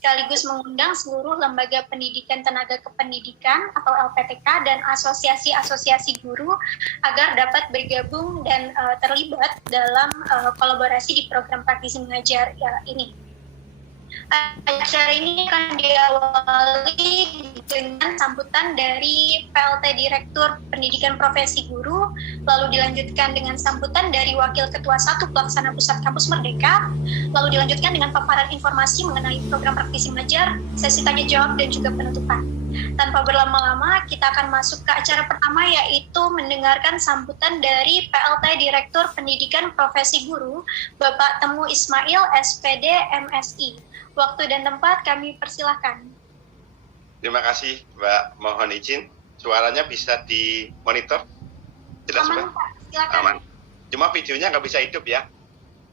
sekaligus mengundang seluruh lembaga pendidikan tenaga kependidikan atau LPTK dan asosiasi-asosiasi guru agar dapat bergabung dan terlibat dalam kolaborasi di program praktisi mengajar ini. Acara ini akan diawali dengan sambutan dari PLT Direktur Pendidikan Profesi Guru, lalu dilanjutkan dengan sambutan dari Wakil Ketua 1 Pelaksana Pusat Kampus Merdeka, lalu dilanjutkan dengan paparan informasi mengenai program praktisi mengajar, sesi tanya jawab, dan juga penutupan. Tanpa berlama-lama, kita akan masuk ke acara pertama, yaitu mendengarkan sambutan dari PLT Direktur Pendidikan Profesi Guru, Bapak Temu Ismail, SPD, MSI. Waktu dan tempat kami persilahkan. Terima kasih, Mbak. Mohon izin, suaranya bisa dimonitor? Jelas, Aman, Mbak? Pak. Silakan. Aman. Cuma videonya nggak bisa hidup ya?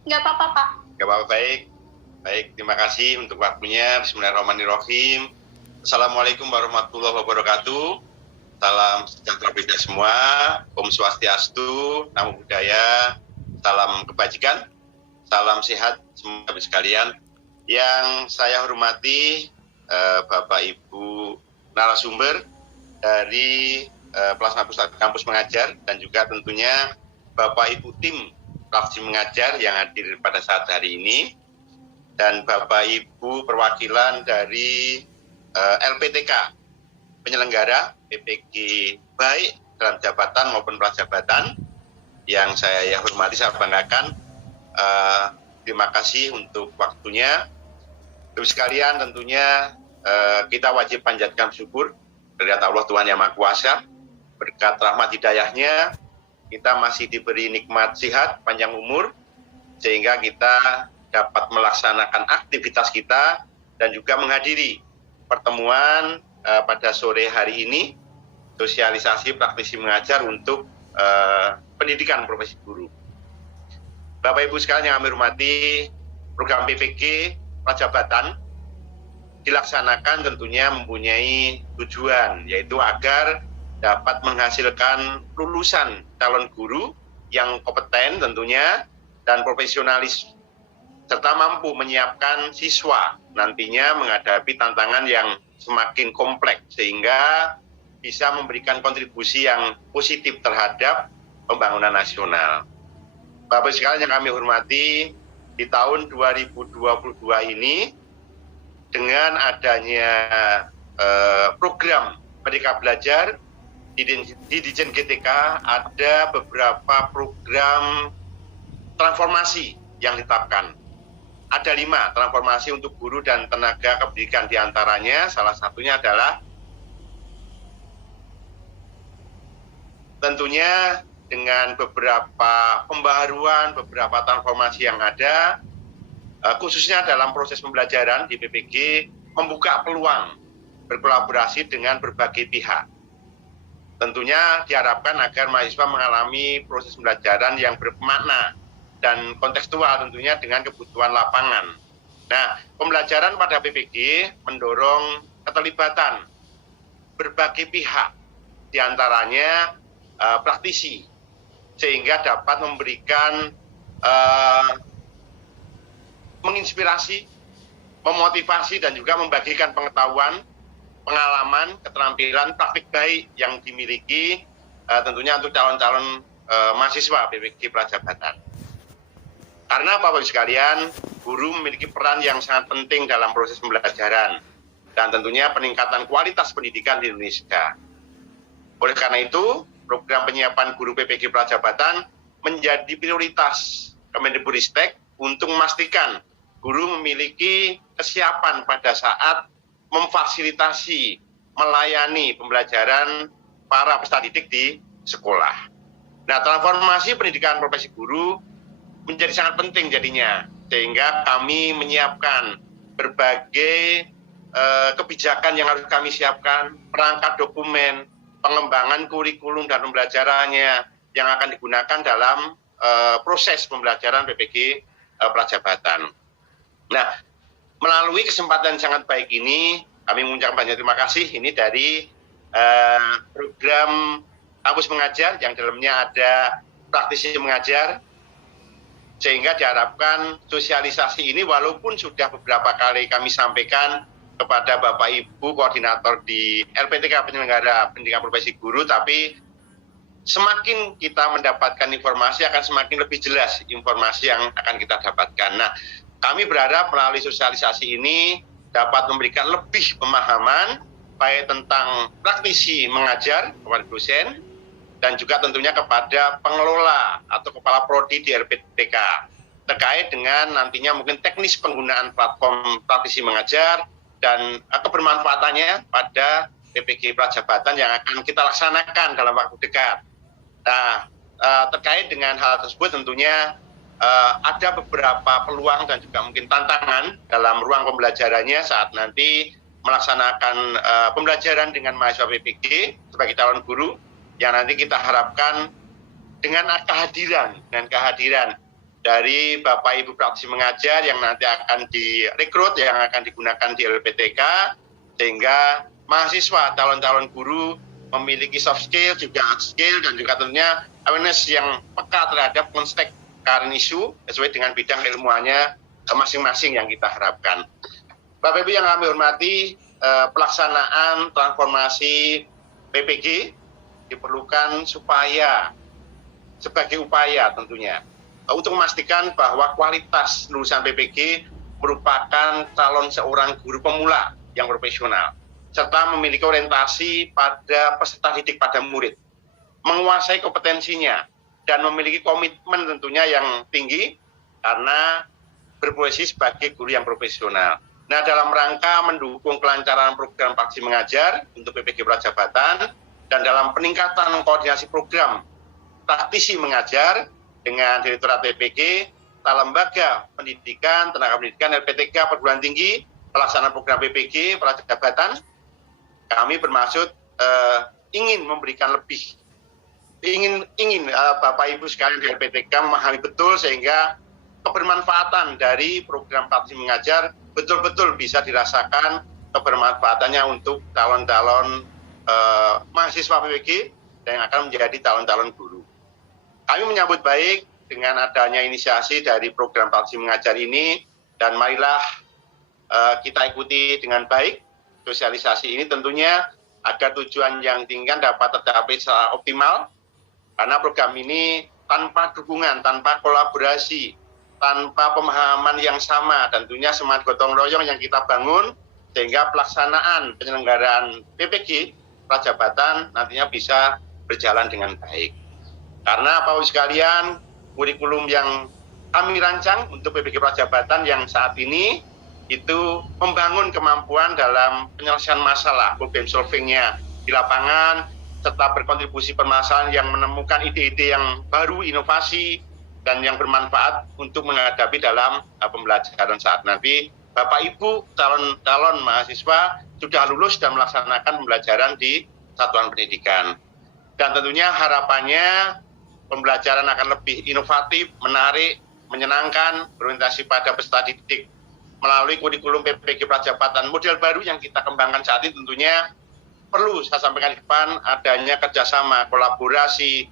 Nggak apa-apa, Pak. Nggak apa-apa, baik. Baik, terima kasih untuk waktunya. Bismillahirrahmanirrahim. Assalamualaikum warahmatullahi wabarakatuh. Salam sejahtera kita semua. Om Swastiastu, Namo Buddhaya, salam kebajikan, salam sehat semua sekalian. Yang saya hormati Bapak Ibu narasumber dari Pelaksana Pusat Kampus Mengajar dan juga tentunya Bapak Ibu tim praktisi mengajar yang hadir pada saat hari ini dan Bapak Ibu perwakilan dari LPTK penyelenggara PPG baik dalam jabatan maupun prajabatan yang saya hormati, saya banggakan. Terima kasih untuk waktunya. Terus sekalian tentunya kita wajib panjatkan syukur kepada Allah Tuhan Yang Maha Kuasa. Berkat rahmat hidayahnya kita masih diberi nikmat sehat, panjang umur, sehingga kita dapat melaksanakan aktivitas kita dan juga menghadiri pertemuan pada sore hari ini, sosialisasi praktisi mengajar untuk pendidikan profesi guru. Bapak Ibu sekalian yang kami hormati, program PPG Prajabatan dilaksanakan tentunya mempunyai tujuan, yaitu agar dapat menghasilkan lulusan calon guru yang kompeten tentunya dan profesionalis, serta mampu menyiapkan siswa nantinya menghadapi tantangan yang semakin kompleks, sehingga bisa memberikan kontribusi yang positif terhadap pembangunan nasional. Bapak sekalian yang kami hormati, di tahun 2022 ini dengan adanya program Merdeka Belajar di Ditjen GTK ada beberapa program transformasi yang ditetapkan. Ada 5 transformasi untuk guru dan tenaga kependidikan, diantaranya salah satunya adalah tentunya dengan beberapa pembaharuan, beberapa transformasi yang ada, khususnya dalam proses pembelajaran di PPG, membuka peluang berkolaborasi dengan berbagai pihak. Tentunya diharapkan agar mahasiswa mengalami proses pembelajaran yang bermakna dan kontekstual tentunya dengan kebutuhan lapangan. Nah, pembelajaran pada PPG mendorong keterlibatan berbagai pihak, diantaranya praktisi, sehingga dapat memberikan menginspirasi, memotivasi, dan juga membagikan pengetahuan, pengalaman, keterampilan, praktik baik yang dimiliki tentunya untuk calon-calon mahasiswa PPG Prajabatan. Karena Bapak-Ibu sekalian, guru memiliki peran yang sangat penting dalam proses pembelajaran dan tentunya peningkatan kualitas pendidikan di Indonesia. Oleh karena itu, program penyiapan guru PPG Prajabatan menjadi prioritas Kemendikbudristek untuk memastikan guru memiliki kesiapan pada saat memfasilitasi, melayani pembelajaran para peserta didik di sekolah. Nah, transformasi pendidikan profesi guru menjadi sangat penting jadinya, sehingga kami menyiapkan berbagai kebijakan yang harus kami siapkan, perangkat dokumen, pengembangan kurikulum dan pembelajarannya yang akan digunakan dalam proses pembelajaran PPG Prajabatan. Nah, melalui kesempatan yang sangat baik ini, kami mengucapkan banyak terima kasih ini dari program Kampus Mengajar yang dalamnya ada praktisi mengajar, Sehingga diharapkan sosialisasi ini walaupun sudah beberapa kali kami sampaikan kepada Bapak Ibu koordinator di LPTK penyelenggara pendidikan profesi guru, tapi semakin kita mendapatkan informasi akan semakin lebih jelas informasi yang akan kita dapatkan. Nah, kami berharap melalui sosialisasi ini dapat memberikan lebih pemahaman baik tentang praktisi mengajar kepada dosen dan juga tentunya kepada pengelola atau kepala prodi di LPTK terkait dengan nantinya mungkin teknis penggunaan platform praktisi mengajar dan kebermanfaatannya pada PPG Prajabatan yang akan kita laksanakan dalam waktu dekat. Nah, terkait dengan hal tersebut tentunya ada beberapa peluang dan juga mungkin tantangan dalam ruang pembelajarannya saat nanti melaksanakan pembelajaran dengan mahasiswa PPG sebagai calon guru yang nanti kita harapkan dengan kehadiran dari Bapak Ibu praktisi mengajar yang nanti akan direkrut, yang akan digunakan di LPTK, sehingga mahasiswa calon-calon guru memiliki soft skill, juga hard skill, dan juga tentunya awareness yang peka terhadap konteks current issue sesuai dengan bidang ilmuannya masing-masing yang kita harapkan. Bapak Ibu yang kami hormati, pelaksanaan transformasi PPG diperlukan sebagai upaya tentunya untuk memastikan bahwa kualitas lulusan PPG merupakan calon seorang guru pemula yang profesional, serta memiliki orientasi pada peserta didik pada murid, menguasai kompetensinya, dan memiliki komitmen tentunya yang tinggi karena berprofesi sebagai guru yang profesional. Nah, dalam rangka mendukung kelancaran program praktisi mengajar untuk PPG Prajabatan dan dalam peningkatan koordinasi program praktisi mengajar dengan Direktorat PPG, Lembaga Pendidikan, Tenaga Pendidikan, LPTK, perguruan tinggi, pelaksanaan program PPG Prajabatan, kami bermaksud ingin memberikan lebih, ingin Bapak Ibu sekalian di LPTK memahami betul sehingga kebermanfaatan dari program praktisi mengajar betul-betul bisa dirasakan kebermanfaatannya untuk calon-calon mahasiswa PPG yang akan menjadi calon-calon guru. Kami menyambut baik dengan adanya inisiasi dari program praktisi mengajar ini dan marilah kita ikuti dengan baik sosialisasi ini tentunya agar tujuan yang diinginkan dapat tercapai secara optimal karena program ini tanpa dukungan, tanpa kolaborasi, tanpa pemahaman yang sama dan tentunya semangat gotong royong yang kita bangun sehingga pelaksanaan penyelenggaraan PPG Prajabatan nantinya bisa berjalan dengan baik. Karena Bapak Ibu sekalian, kurikulum yang kami rancang untuk PPG Prajabatan yang saat ini itu membangun kemampuan dalam penyelesaian masalah, problem solvingnya di lapangan, serta berkontribusi permasalahan yang menemukan ide-ide yang baru, inovasi, dan yang bermanfaat untuk menghadapi dalam pembelajaran saat nanti. Bapak Ibu calon mahasiswa sudah lulus dan melaksanakan pembelajaran di satuan pendidikan. Dan tentunya harapannya pembelajaran akan lebih inovatif, menarik, menyenangkan, berorientasi pada peserta didik melalui kurikulum PPG Prajabatan model baru yang kita kembangkan saat ini tentunya perlu saya sampaikan di depan adanya kerjasama, kolaborasi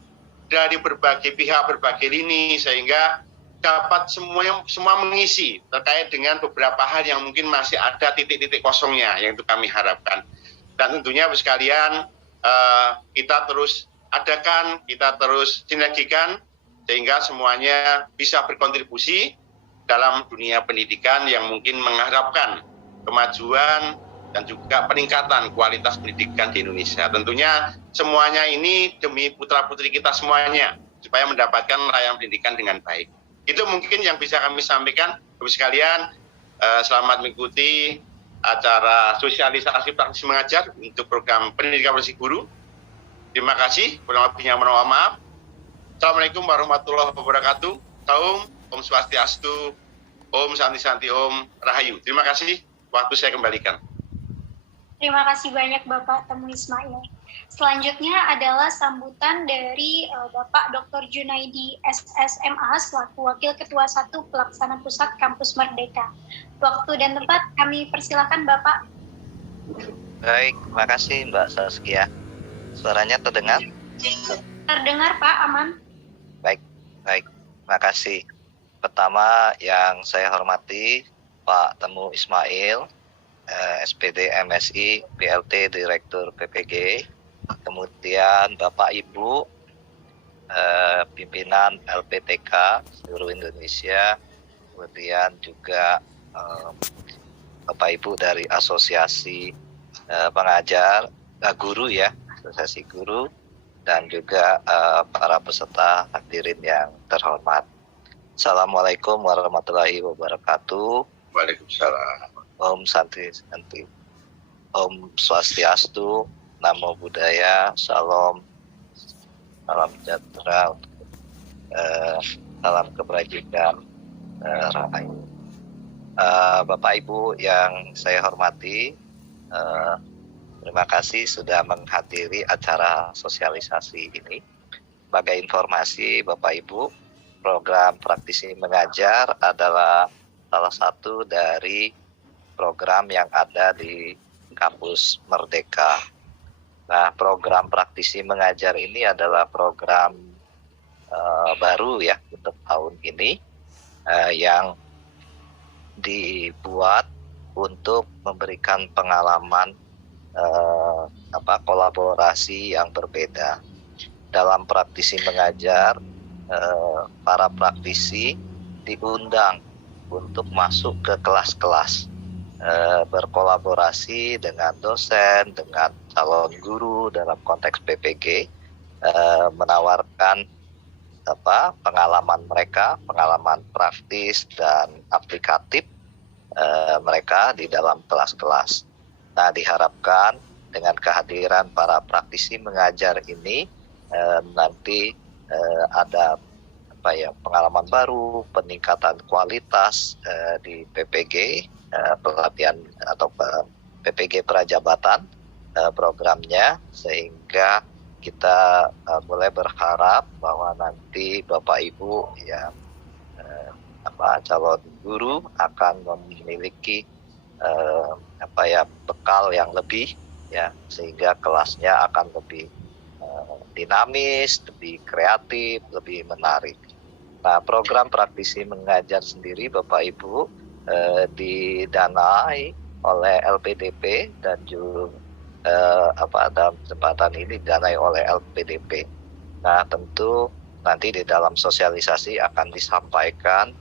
dari berbagai pihak, berbagai lini sehingga dapat semua mengisi terkait dengan beberapa hal yang mungkin masih ada titik-titik kosongnya yang itu kami harapkan. Dan tentunya sekalian kita terus adakan, kita terus sinergikan sehingga semuanya bisa berkontribusi dalam dunia pendidikan yang mungkin mengharapkan kemajuan dan juga peningkatan kualitas pendidikan di Indonesia. Tentunya semuanya ini demi putra-putri kita semuanya supaya mendapatkan layanan pendidikan dengan baik. Itu mungkin yang bisa kami sampaikan. Bapak sekalian, selamat mengikuti acara sosialisasi praktisi mengajar untuk program pendidikan profesi guru. Terima kasih. Kurang lebihnya mohon maaf. Assalamualaikum warahmatullahi wabarakatuh. Salam, Om Swastiastu, Om Santi Santi, Om Rahayu. Terima kasih. Waktu saya kembalikan. Terima kasih banyak Bapak Temu Ismail. Selanjutnya adalah sambutan dari Bapak Dr. Junaidi SSMA selaku Wakil Ketua 1 Pelaksana Pusat Kampus Merdeka. Waktu dan tempat kami persilakan Bapak. Baik, terima kasih Mbak Saskia. Suaranya terdengar? Terdengar Pak, aman. Baik, terima kasih. Pertama yang saya hormati Pak Temu Ismail, SPD MSI PLT Direktur PPG, kemudian Bapak Ibu pimpinan LPTK seluruh Indonesia, kemudian juga Bapak Ibu dari Asosiasi Pengajar Guru ya, Asosiasi Guru, dan juga para peserta hadirin yang terhormat. Assalamualaikum warahmatullahi wabarakatuh. Waalaikumsalam. Om Santi Santi. Om Swastiastu, Namo Buddhaya, Salam, salam sejahtera, salam kebajikan, rahayu. Bapak Ibu yang saya hormati, terima kasih sudah menghadiri acara sosialisasi ini. Sebagai informasi Bapak Ibu, program praktisi mengajar adalah salah satu dari program yang ada di kampus Merdeka. Nah, program praktisi mengajar ini adalah program baru ya untuk tahun ini yang dibuat untuk memberikan pengalaman kolaborasi yang berbeda. Dalam praktisi mengajar, para praktisi diundang untuk masuk ke kelas-kelas, berkolaborasi dengan dosen, dengan calon guru dalam konteks PPG, menawarkan pengalaman mereka, pengalaman praktis dan aplikatif mereka di dalam kelas-kelas. Nah, diharapkan dengan kehadiran para praktisi mengajar ini nanti ada pengalaman baru, peningkatan kualitas di PPG, pelatihan atau PPG Prajabatan programnya, sehingga kita mulai berharap bahwa nanti Bapak Ibu yang calon guru akan memiliki bekal yang lebih ya, sehingga kelasnya akan lebih dinamis, lebih kreatif, lebih menarik. Nah, program praktisi mengajar sendiri Bapak Ibu didanai oleh LPDP dan juga dalam kesempatan ini didanai oleh LPDP. Nah, tentu nanti di dalam sosialisasi akan disampaikan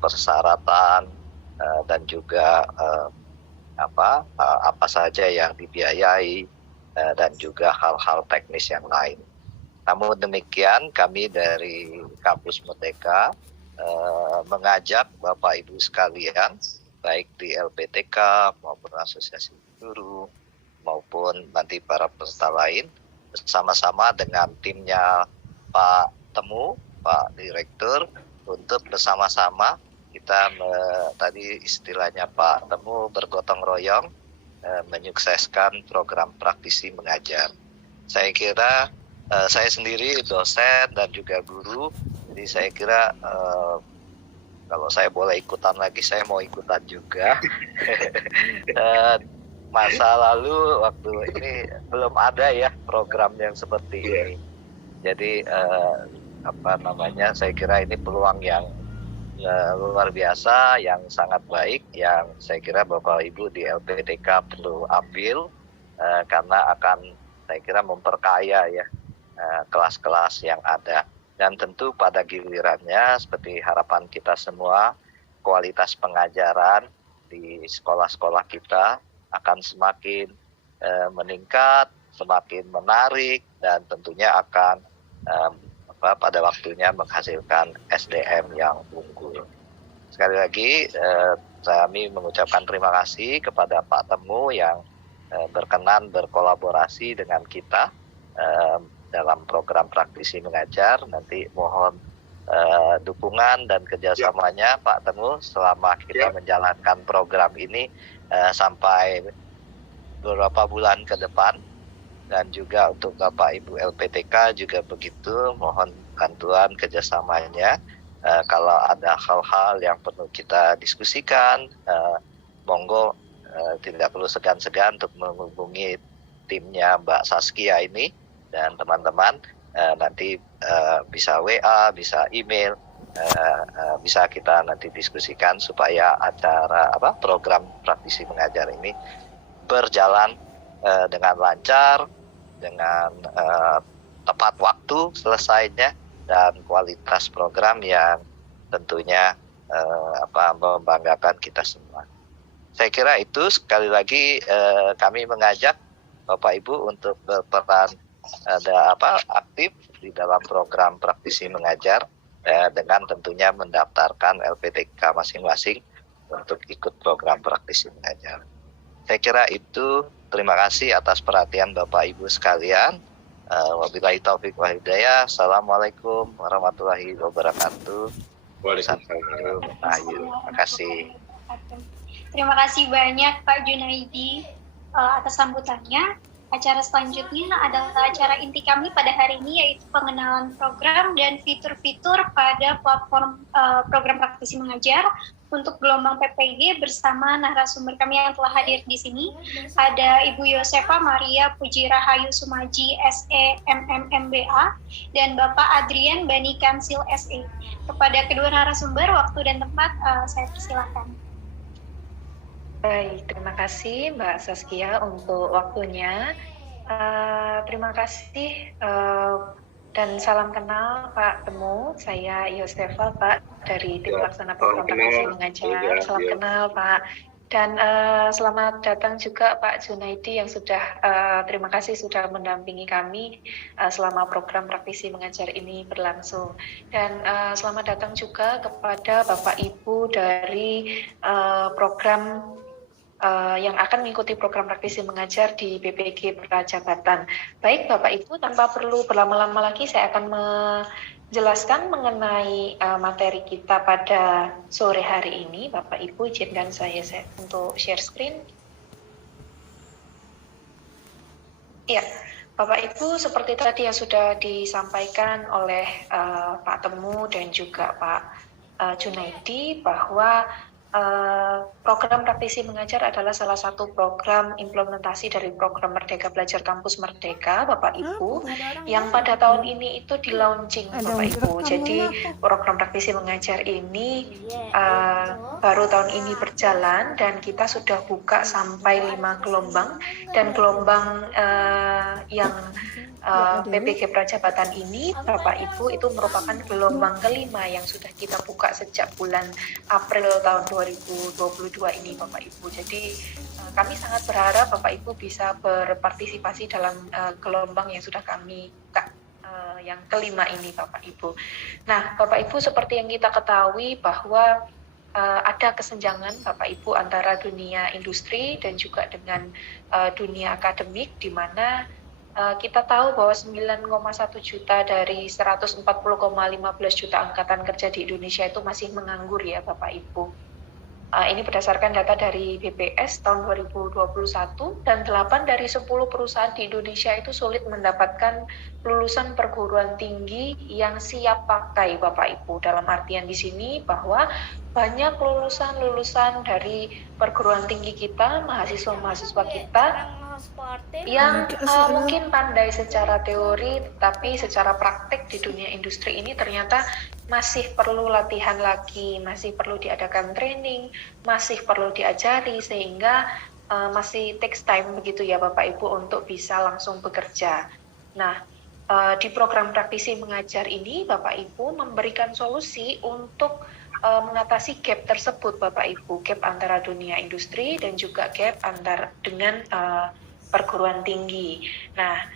persyaratan dan juga apa saja yang dibiayai dan juga hal-hal teknis yang lain. Namun demikian, kami dari Kampus Merdeka mengajak Bapak Ibu sekalian, baik di LPTK maupun Asosiasi Guru, maupun nanti para peserta lain, bersama-sama dengan timnya Pak Temu, Pak Direktur, untuk bersama-sama kita tadi istilahnya Pak Temu bergotong royong menyukseskan program praktisi mengajar. Saya kira saya sendiri dosen dan juga guru, jadi saya kira kalau saya boleh ikutan lagi, saya mau ikutan juga. Masa lalu waktu ini belum ada ya program yang seperti ini. Jadi saya kira ini peluang yang luar biasa, yang sangat baik, yang saya kira Bapak Ibu di LPTK perlu ambil karena akan saya kira memperkaya ya kelas-kelas yang ada. Dan tentu pada gilirannya seperti harapan kita semua, kualitas pengajaran di sekolah-sekolah kita akan semakin meningkat, semakin menarik, dan tentunya akan pada waktunya menghasilkan SDM yang unggul. Sekali lagi kami mengucapkan terima kasih kepada Pak Temu yang berkenan berkolaborasi dengan kita dalam program praktisi mengajar. Nanti mohon dukungan dan kerjasamanya Pak Temu selama kita menjalankan program ini sampai beberapa bulan ke depan. Dan juga untuk Bapak Ibu LPTK juga begitu, mohon bantuan kerjasamanya. Kalau ada hal-hal yang perlu kita diskusikan, monggo tidak perlu segan-segan untuk menghubungi timnya Mbak Saskia ini, dan teman-teman nanti bisa WA, bisa email, bisa kita nanti diskusikan supaya acara program praktisi mengajar ini berjalan dengan lancar, dengan tepat waktu selesainya, dan kualitas program yang tentunya membanggakan kita semua. Saya kira itu sekali lagi kami mengajak Bapak Ibu untuk berperan aktif di dalam program praktisi mengajar dengan tentunya mendaftarkan LPTK masing-masing untuk ikut program praktisi mengajar. Saya kira itu. Terima kasih atas perhatian Bapak Ibu sekalian. Wabillahi taufiq wa hidayah. Assalamualaikum warahmatullahi wabarakatuh. Waalaikumsalam. Terima kasih. Terima kasih banyak Pak Junaidi atas sambutannya. Acara selanjutnya adalah acara inti kami pada hari ini, yaitu pengenalan program dan fitur-fitur pada platform program praktisi mengajar untuk gelombang PPG bersama narasumber kami yang telah hadir di sini. Ada Ibu Yosefa Maria Puji Rahayu Sumaji SE MMMBA dan Bapak Adrian Bani Kansil SE. Kepada kedua narasumber, waktu dan tempat saya persilahkan. Baik, terima kasih Mbak Saskia untuk waktunya. Terima kasih dan salam kenal Pak Temu. Saya Yosefa Pak dari tim pelaksana program praktisi mengajar. Salam kenal Pak. Dan selamat datang juga Pak Junaidi yang sudah terima kasih sudah mendampingi kami selama program praktisi mengajar ini berlangsung. Dan selamat datang juga kepada Bapak Ibu dari program yang akan mengikuti program praktisi mengajar di BPG Prajabatan. Baik Bapak Ibu, tanpa perlu berlama-lama lagi saya akan menjelaskan mengenai materi kita pada sore hari ini. Bapak Ibu izinkan saya untuk share screen. Ya, Bapak Ibu seperti tadi yang sudah disampaikan oleh Pak Temu dan juga Pak Junaidi bahwa program praktisi mengajar adalah salah satu program implementasi dari program Merdeka Belajar Kampus Merdeka, Bapak Ibu, yang pada tahun ini itu di launching, Bapak Ibu. Jadi program praktisi mengajar ini baru tahun ini berjalan dan kita sudah buka sampai 5 gelombang, dan gelombang yang PPG Prajabatan ini, Bapak Ibu, itu merupakan gelombang kelima yang sudah kita buka sejak bulan April tahun 2022 ini, Bapak Ibu. Jadi kami sangat berharap Bapak Ibu bisa berpartisipasi dalam gelombang yang sudah kami buka yang kelima ini, Bapak Ibu. Nah, Bapak Ibu, seperti yang kita ketahui bahwa ada kesenjangan Bapak Ibu antara dunia industri dan juga dengan dunia akademik, di mana kita tahu bahwa 9,1 juta dari 140,15 juta angkatan kerja di Indonesia itu masih menganggur ya Bapak Ibu. Ini berdasarkan data dari BPS tahun 2021, dan 8 dari 10 perusahaan di Indonesia itu sulit mendapatkan lulusan perguruan tinggi yang siap pakai Bapak Ibu. Dalam artian di sini bahwa banyak lulusan dari perguruan tinggi kita, mahasiswa-mahasiswa kita yang mungkin pandai secara teori, tapi secara praktek di dunia industri ini ternyata masih perlu latihan lagi, masih perlu diadakan training, masih perlu diajari, sehingga masih takes time begitu ya Bapak Ibu untuk bisa langsung bekerja. Nah, di program praktisi mengajar ini Bapak Ibu memberikan solusi untuk mengatasi gap tersebut Bapak Ibu, gap antara dunia industri dan juga gap dengan perguruan tinggi. Nah,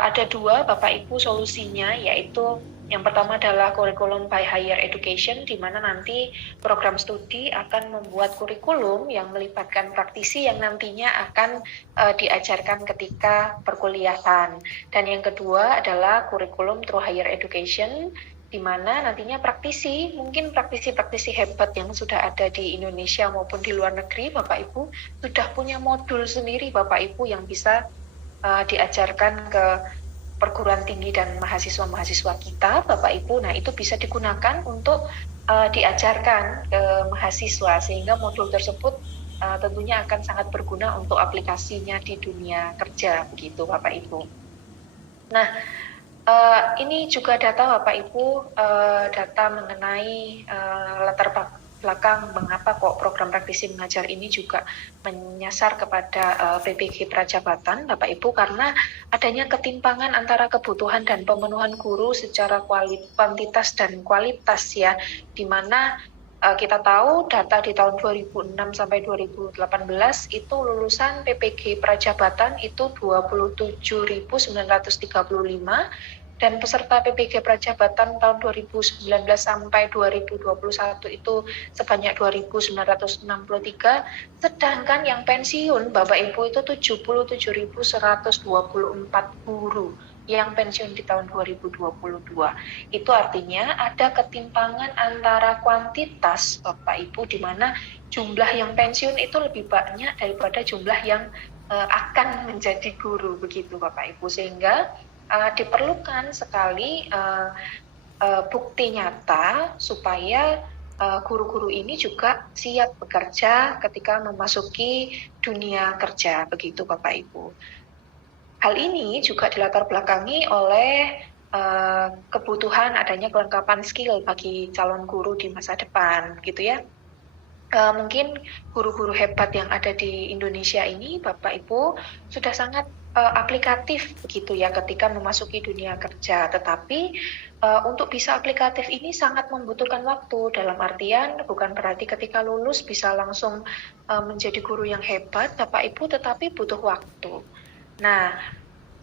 ada dua Bapak Ibu solusinya, yaitu yang pertama adalah kurikulum by higher education, di mana nanti program studi akan membuat kurikulum yang melibatkan praktisi yang nantinya akan diajarkan ketika perkuliahan. Dan yang kedua adalah kurikulum through higher education, di mana nantinya praktisi, mungkin praktisi-praktisi hebat yang sudah ada di Indonesia maupun di luar negeri, Bapak Ibu, sudah punya modul sendiri Bapak Ibu yang bisa diajarkan ke perguruan tinggi dan mahasiswa-mahasiswa kita, Bapak Ibu. Nah, itu bisa digunakan untuk diajarkan ke mahasiswa, sehingga modul tersebut tentunya akan sangat berguna untuk aplikasinya di dunia kerja, begitu Bapak Ibu. Nah, Ini juga data Bapak Ibu, data mengenai latar belakang mengapa kok program praktisi mengajar ini juga menyasar kepada PPG Prajabatan Bapak Ibu, karena adanya ketimpangan antara kebutuhan dan pemenuhan guru secara kuantitas dan kualitas ya, di mana kita tahu data di tahun 2006 sampai 2018 itu lulusan PPG Prajabatan itu 27.935 dan peserta PPG Prajabatan tahun 2019 sampai 2021 itu sebanyak 2.963, sedangkan yang pensiun Bapak Ibu itu 77.124 guru yang pensiun di tahun 2022. Itu artinya ada ketimpangan antara kuantitas Bapak Ibu, di mana jumlah yang pensiun itu lebih banyak daripada jumlah yang akan menjadi guru begitu Bapak Ibu, sehingga diperlukan sekali bukti nyata supaya guru-guru ini juga siap bekerja ketika memasuki dunia kerja begitu Bapak Ibu. Hal ini juga dilatar belakangi oleh kebutuhan adanya kelengkapan skill bagi calon guru di masa depan gitu ya. Mungkin guru-guru hebat yang ada di Indonesia ini Bapak Ibu sudah sangat aplikatif begitu ya ketika memasuki dunia kerja, tetapi untuk bisa aplikatif ini sangat membutuhkan waktu, dalam artian bukan berarti ketika lulus bisa langsung menjadi guru yang hebat Bapak Ibu, tetapi butuh waktu. Nah,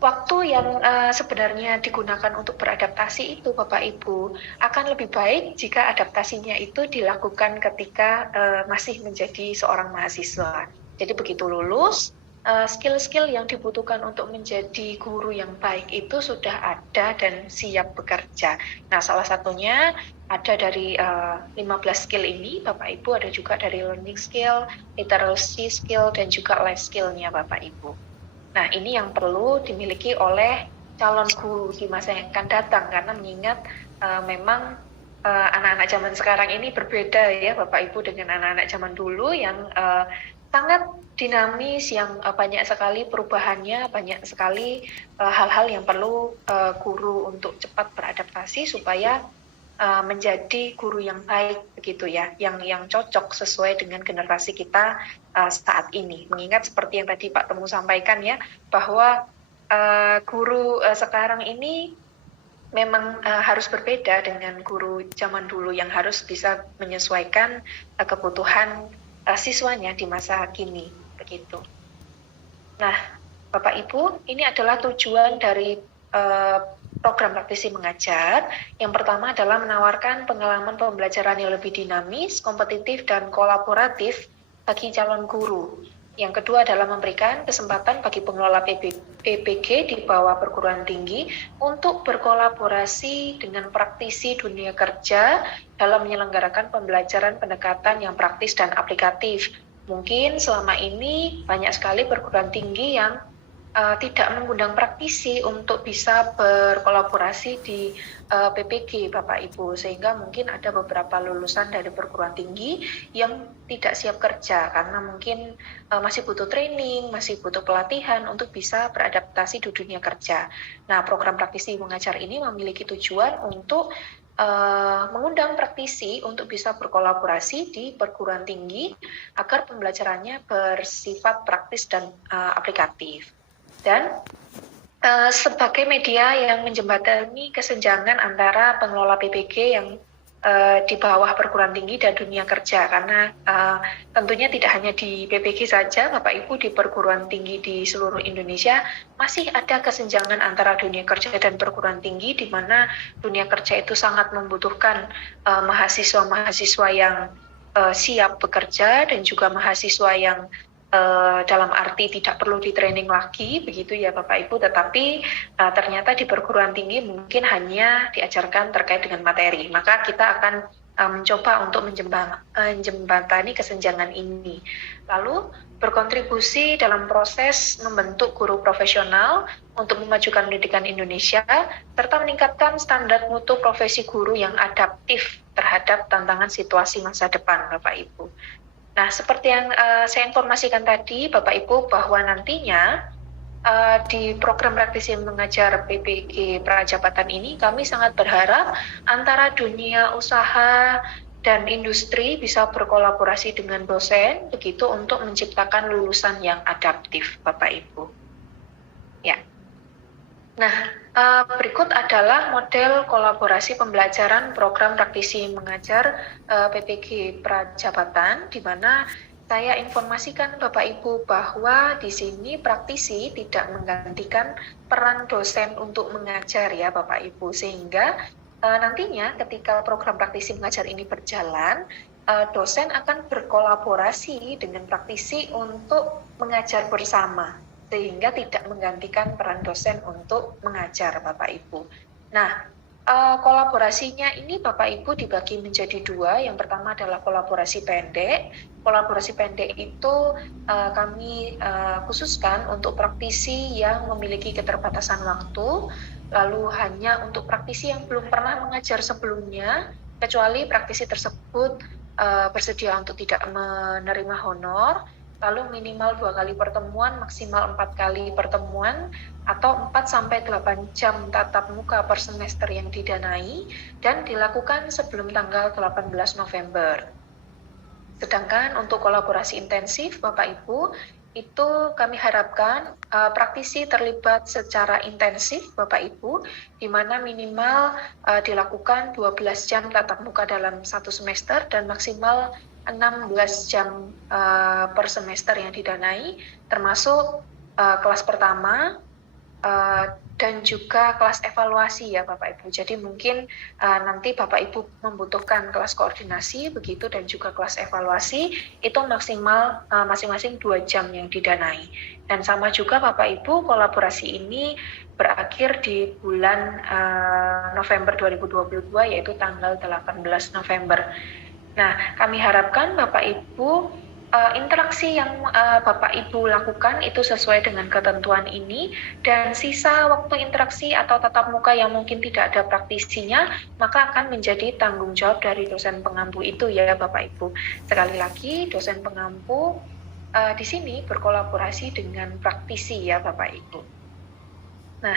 waktu yang sebenarnya digunakan untuk beradaptasi itu Bapak Ibu akan lebih baik jika adaptasinya itu dilakukan ketika masih menjadi seorang mahasiswa. Jadi begitu lulus, skill-skill yang dibutuhkan untuk menjadi guru yang baik itu sudah ada dan siap bekerja. Nah, salah satunya ada dari 15 skill ini Bapak Ibu, ada juga dari learning skill, literacy skill, dan juga life skill-nya Bapak Ibu. Nah, ini yang perlu dimiliki oleh calon guru di masa yang akan datang, karena mengingat memang anak-anak zaman sekarang ini berbeda ya Bapak Ibu dengan anak-anak zaman dulu yang sangat dinamis, yang banyak sekali perubahannya, banyak sekali hal-hal yang perlu guru untuk cepat beradaptasi supaya menjadi guru yang baik begitu ya, yang cocok sesuai dengan generasi kita saat ini. Mengingat seperti yang tadi Pak Temu sampaikan ya, bahwa guru sekarang ini memang harus berbeda dengan guru zaman dulu yang harus bisa menyesuaikan kebutuhan siswanya di masa kini begitu. Nah, Bapak Ibu, ini adalah tujuan dari program praktisi mengajar. Yang pertama adalah menawarkan pengalaman pembelajaran yang lebih dinamis, kompetitif, dan kolaboratif bagi calon guru. Yang kedua adalah memberikan kesempatan bagi pengelola PPG di bawah perguruan tinggi untuk berkolaborasi dengan praktisi dunia kerja dalam menyelenggarakan pembelajaran pendekatan yang praktis dan aplikatif. Mungkin selama ini banyak sekali perguruan tinggi yang tidak mengundang praktisi untuk bisa berkolaborasi di PPG Bapak Ibu, sehingga mungkin ada beberapa lulusan dari perguruan tinggi yang tidak siap kerja karena mungkin masih butuh training, masih butuh pelatihan untuk bisa beradaptasi di dunia kerja. Nah, program praktisi mengajar ini memiliki tujuan untuk mengundang praktisi untuk bisa berkolaborasi di perguruan tinggi agar pembelajarannya bersifat praktis dan aplikatif. Dan sebagai media yang menjembatani kesenjangan antara pengelola PPG yang di bawah perguruan tinggi dan dunia kerja, karena tentunya tidak hanya di PPG saja Bapak Ibu, di perguruan tinggi di seluruh Indonesia masih ada kesenjangan antara dunia kerja dan perguruan tinggi, di mana dunia kerja itu sangat membutuhkan mahasiswa-mahasiswa yang siap bekerja dan juga mahasiswa yang dalam arti tidak perlu di training lagi begitu ya Bapak Ibu, tetapi ternyata di perguruan tinggi mungkin hanya diajarkan terkait dengan materi. Maka kita akan mencoba untuk menjembatani kesenjangan ini, lalu berkontribusi dalam proses membentuk guru profesional untuk memajukan pendidikan Indonesia serta meningkatkan standar mutu profesi guru yang adaptif terhadap tantangan situasi masa depan Bapak Ibu. Nah, seperti yang saya informasikan tadi, Bapak Ibu, bahwa nantinya di program praktisi mengajar PPG Prajabatan ini kami sangat berharap antara dunia usaha dan industri bisa berkolaborasi dengan dosen begitu untuk menciptakan lulusan yang adaptif, Bapak Ibu. Ya. Nah, berikut adalah model kolaborasi pembelajaran program praktisi mengajar PPG Prajabatan, di mana saya informasikan Bapak Ibu bahwa di sini praktisi tidak menggantikan peran dosen untuk mengajar ya Bapak Ibu, sehingga nantinya ketika program praktisi mengajar ini berjalan, dosen akan berkolaborasi dengan praktisi untuk mengajar bersama, sehingga tidak menggantikan peran dosen untuk mengajar Bapak Ibu. Nah, kolaborasinya ini Bapak Ibu dibagi menjadi dua. Yang pertama adalah kolaborasi pendek. Kolaborasi pendek itu kami khususkan untuk praktisi yang memiliki keterbatasan waktu, lalu hanya untuk praktisi yang belum pernah mengajar sebelumnya, kecuali praktisi tersebut bersedia untuk tidak menerima honor, lalu minimal 2 kali pertemuan, maksimal 4 kali pertemuan, atau 4-8 jam tatap muka per semester yang didanai, dan dilakukan sebelum tanggal 18 November. Sedangkan untuk kolaborasi intensif, Bapak Ibu, itu kami harapkan praktisi terlibat secara intensif Bapak Ibu, di mana minimal dilakukan 12 jam tatap muka dalam satu semester dan maksimal 16 jam per semester yang didanai, termasuk kelas pertama dan juga kelas evaluasi ya Bapak Ibu. Jadi mungkin nanti Bapak Ibu membutuhkan kelas koordinasi begitu dan juga kelas evaluasi, itu maksimal masing-masing 2 jam yang didanai. Dan sama juga Bapak Ibu, kolaborasi ini berakhir di bulan November 2022, yaitu tanggal 18 November. Nah, kami harapkan Bapak Ibu interaksi yang Bapak Ibu lakukan itu sesuai dengan ketentuan ini, dan sisa waktu interaksi atau tatap muka yang mungkin tidak ada praktisinya, maka akan menjadi tanggung jawab dari dosen pengampu itu ya Bapak Ibu. Sekali lagi, dosen pengampu di sini berkolaborasi dengan praktisi ya Bapak Ibu. Nah,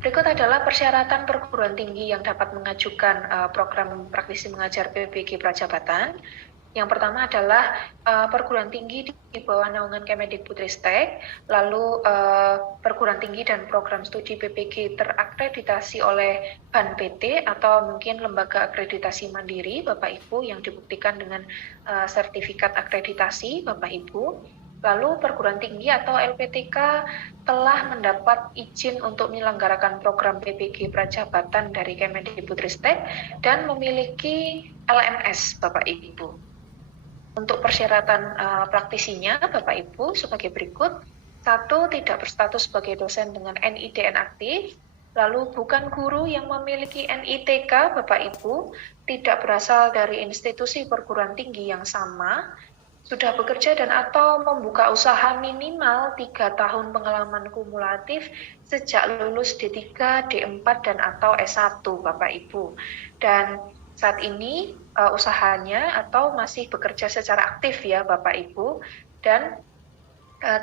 berikut adalah persyaratan perguruan tinggi yang dapat mengajukan program praktisi mengajar PPG Prajabatan. Yang pertama adalah perguruan tinggi di bawah naungan Kemendikbudristek, lalu perguruan tinggi dan program studi PPG terakreditasi oleh BAN PT atau mungkin lembaga akreditasi mandiri Bapak Ibu yang dibuktikan dengan sertifikat akreditasi Bapak Ibu. Lalu perguruan tinggi atau LPTK telah mendapat izin untuk menyelenggarakan program PPG Prajabatan dari Kemendikbudristek dan memiliki LMS Bapak Ibu. Untuk persyaratan praktisinya Bapak Ibu sebagai berikut. 1. Tidak berstatus sebagai dosen dengan NIDN aktif. Lalu bukan guru yang memiliki NITK Bapak Ibu, tidak berasal dari institusi perguruan tinggi yang sama, sudah bekerja dan atau membuka usaha minimal 3 tahun pengalaman kumulatif sejak lulus D3, D4 dan atau S1 Bapak Ibu. Dan saat ini usahanya atau masih bekerja secara aktif ya Bapak Ibu, dan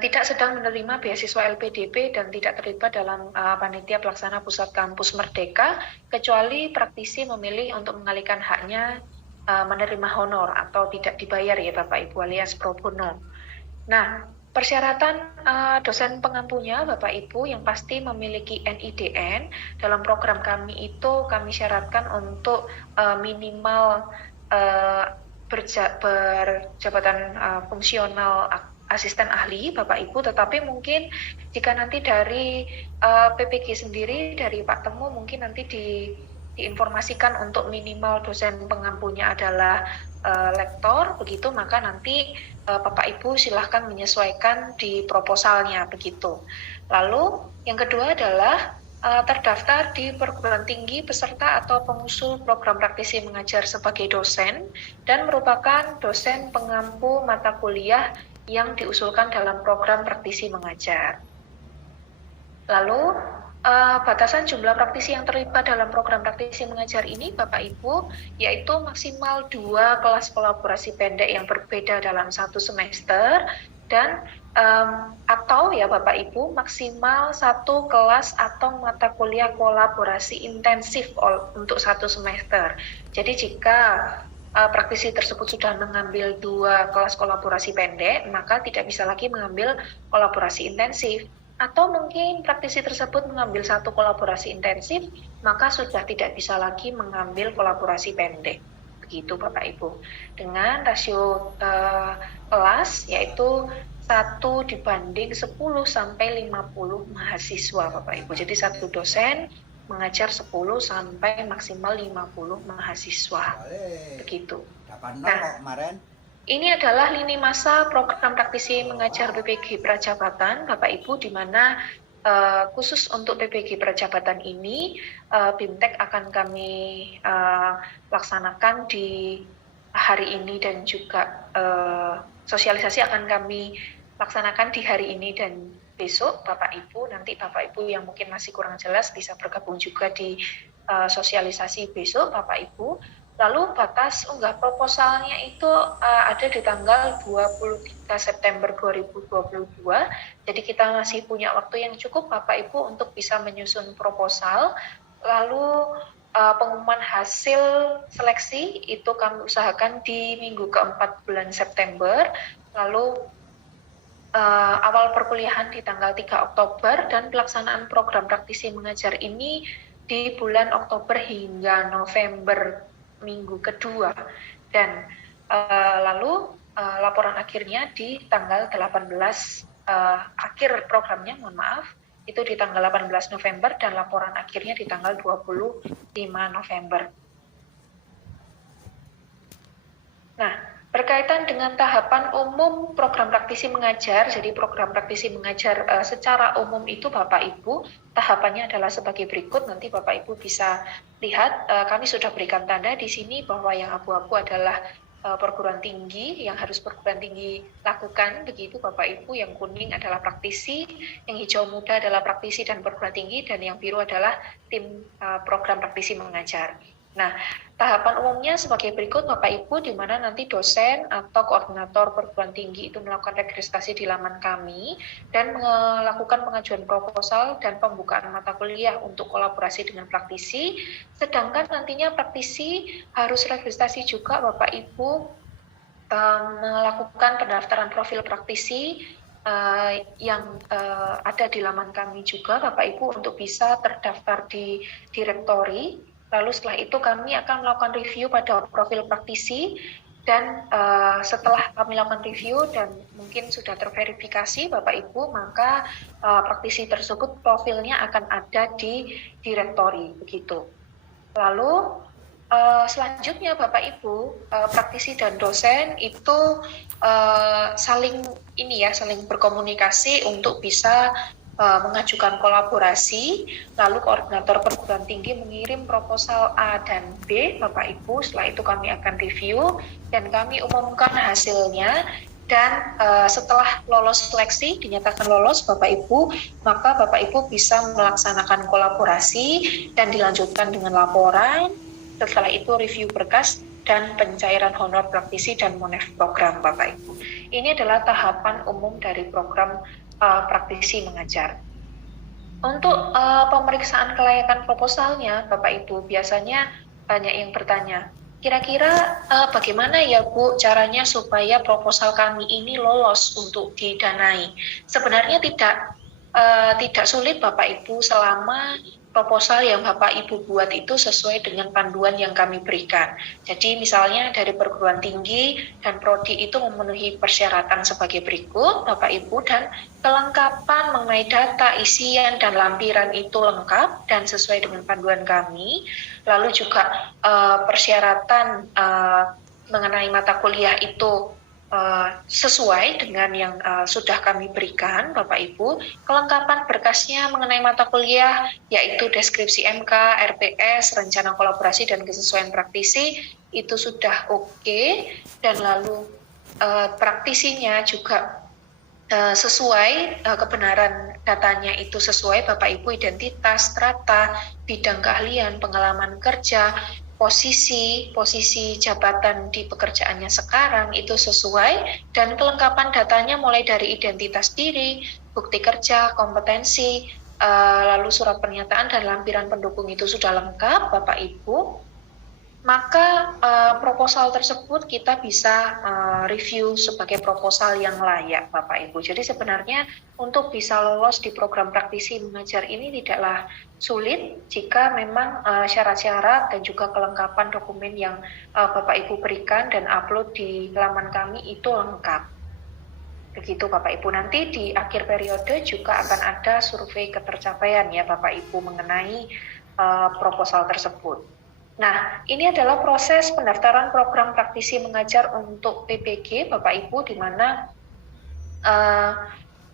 tidak sedang menerima beasiswa LPDP dan tidak terlibat dalam panitia pelaksana pusat kampus Merdeka, kecuali praktisi memilih untuk mengalihkan haknya menerima honor atau tidak dibayar ya Bapak Ibu alias pro bono. Nah, persyaratan dosen pengampunya Bapak Ibu yang pasti memiliki NIDN. Dalam program kami itu kami syaratkan untuk minimal berjabatan fungsional asisten ahli Bapak Ibu, tetapi mungkin jika nanti dari PPG sendiri, dari Pak Temu mungkin nanti diinformasikan untuk minimal dosen pengampunya adalah lektor, begitu maka nanti Bapak Ibu silahkan menyesuaikan di proposalnya begitu. Lalu yang kedua adalah terdaftar di perguruan tinggi peserta atau pengusul program praktisi mengajar sebagai dosen dan merupakan dosen pengampu mata kuliah yang diusulkan dalam program praktisi mengajar. Lalu batasan jumlah praktisi yang terlibat dalam program praktisi mengajar ini Bapak Ibu yaitu maksimal 2 kelas kolaborasi pendek yang berbeda dalam 1 semester dan atau atau ya Bapak Ibu maksimal 1 kelas atau mata kuliah kolaborasi intensif untuk 1 semester. Jadi jika praktisi tersebut sudah mengambil 2 kelas kolaborasi pendek, maka tidak bisa lagi mengambil kolaborasi intensif. Atau mungkin praktisi tersebut mengambil 1 kolaborasi intensif, maka sudah tidak bisa lagi mengambil kolaborasi pendek. Begitu Bapak Ibu. Dengan rasio kelas yaitu 1 dibanding 10 sampai 50 mahasiswa Bapak Ibu. Jadi 1 dosen mengajar 10 sampai maksimal 50 mahasiswa. Begitu. Nah, ini adalah lini masa program praktisi mengajar PPG Prajabatan, Bapak Ibu, di mana khusus untuk PPG Prajabatan ini, BIMTEK akan kami laksanakan di hari ini dan juga sosialisasi akan kami laksanakan di hari ini dan besok, Bapak Ibu. Nanti Bapak Ibu yang mungkin masih kurang jelas bisa bergabung juga di sosialisasi besok, Bapak Ibu. Lalu batas unggah proposalnya itu ada di tanggal 23 September 2022. Jadi kita masih punya waktu yang cukup Bapak Ibu untuk bisa menyusun proposal. Lalu pengumuman hasil seleksi itu kami usahakan di minggu keempat bulan September. Lalu awal perkuliahan di tanggal 3 Oktober dan pelaksanaan program praktisi mengajar ini di bulan Oktober hingga November minggu kedua, dan lalu laporan akhirnya di tanggal 18 akhir programnya, mohon maaf, itu di tanggal 18 November dan laporan akhirnya di tanggal 25 November. Nah, berkaitan dengan tahapan umum program praktisi mengajar, jadi program praktisi mengajar secara umum itu Bapak Ibu, tahapannya adalah sebagai berikut. Nanti Bapak Ibu bisa lihat, kami sudah berikan tanda di sini bahwa yang abu-abu adalah perguruan tinggi, yang harus perguruan tinggi lakukan, begitu Bapak Ibu. Yang kuning adalah praktisi, yang hijau muda adalah praktisi dan perguruan tinggi, dan yang biru adalah tim program praktisi mengajar. Nah, tahapan umumnya sebagai berikut Bapak Ibu, di mana nanti dosen atau koordinator perguruan tinggi itu melakukan registrasi di laman kami dan melakukan pengajuan proposal dan pembukaan mata kuliah untuk kolaborasi dengan praktisi. Sedangkan nantinya praktisi harus registrasi juga Bapak Ibu, melakukan pendaftaran profil praktisi yang ada di laman kami juga Bapak Ibu untuk bisa terdaftar di direktori. Lalu setelah itu kami akan melakukan review pada profil praktisi, dan setelah kami lakukan review dan mungkin sudah terverifikasi Bapak Ibu, maka praktisi tersebut profilnya akan ada di direktori, begitu. Lalu selanjutnya Bapak Ibu, praktisi dan dosen itu saling berkomunikasi untuk bisa mengajukan kolaborasi. Lalu koordinator perguruan tinggi mengirim proposal A dan B Bapak Ibu. Setelah itu kami akan review dan kami umumkan hasilnya, dan setelah lolos seleksi, dinyatakan lolos Bapak Ibu, maka Bapak Ibu bisa melaksanakan kolaborasi dan dilanjutkan dengan laporan. Setelah itu review berkas dan pencairan honor praktisi dan monef program Bapak Ibu. Ini adalah tahapan umum dari program praktisi mengajar. Untuk pemeriksaan kelayakan proposalnya, Bapak Ibu, biasanya banyak yang bertanya, kira-kira bagaimana ya Bu caranya supaya proposal kami ini lolos untuk didanai? Sebenarnya tidak sulit Bapak Ibu, selama proposal yang Bapak Ibu buat itu sesuai dengan panduan yang kami berikan. Jadi misalnya dari perguruan tinggi dan prodi itu memenuhi persyaratan sebagai berikut Bapak Ibu, dan kelengkapan mengenai data, isian, dan lampiran itu lengkap dan sesuai dengan panduan kami. Lalu juga persyaratan mengenai mata kuliah itu sesuai dengan yang sudah kami berikan Bapak Ibu. Kelengkapan berkasnya mengenai mata kuliah yaitu deskripsi MK, RPS, rencana kolaborasi dan kesesuaian praktisi itu sudah oke. Dan lalu praktisinya juga sesuai, kebenaran datanya itu sesuai Bapak Ibu, identitas, strata, bidang keahlian, pengalaman kerja, posisi jabatan di pekerjaannya sekarang itu sesuai, dan kelengkapan datanya mulai dari identitas diri, bukti kerja, kompetensi, lalu surat pernyataan dan lampiran pendukung itu sudah lengkap, Bapak Ibu, maka proposal tersebut kita bisa review sebagai proposal yang layak, Bapak Ibu. Jadi sebenarnya untuk bisa lolos di program praktisi mengajar ini tidaklah sulit jika memang syarat-syarat dan juga kelengkapan dokumen yang Bapak Ibu berikan dan upload di laman kami itu lengkap. Begitu Bapak Ibu. Nanti di akhir periode juga akan ada survei ketercapaian ya Bapak Ibu mengenai proposal tersebut. Nah, ini adalah proses pendaftaran program praktisi mengajar untuk PPG, Bapak Ibu, di mana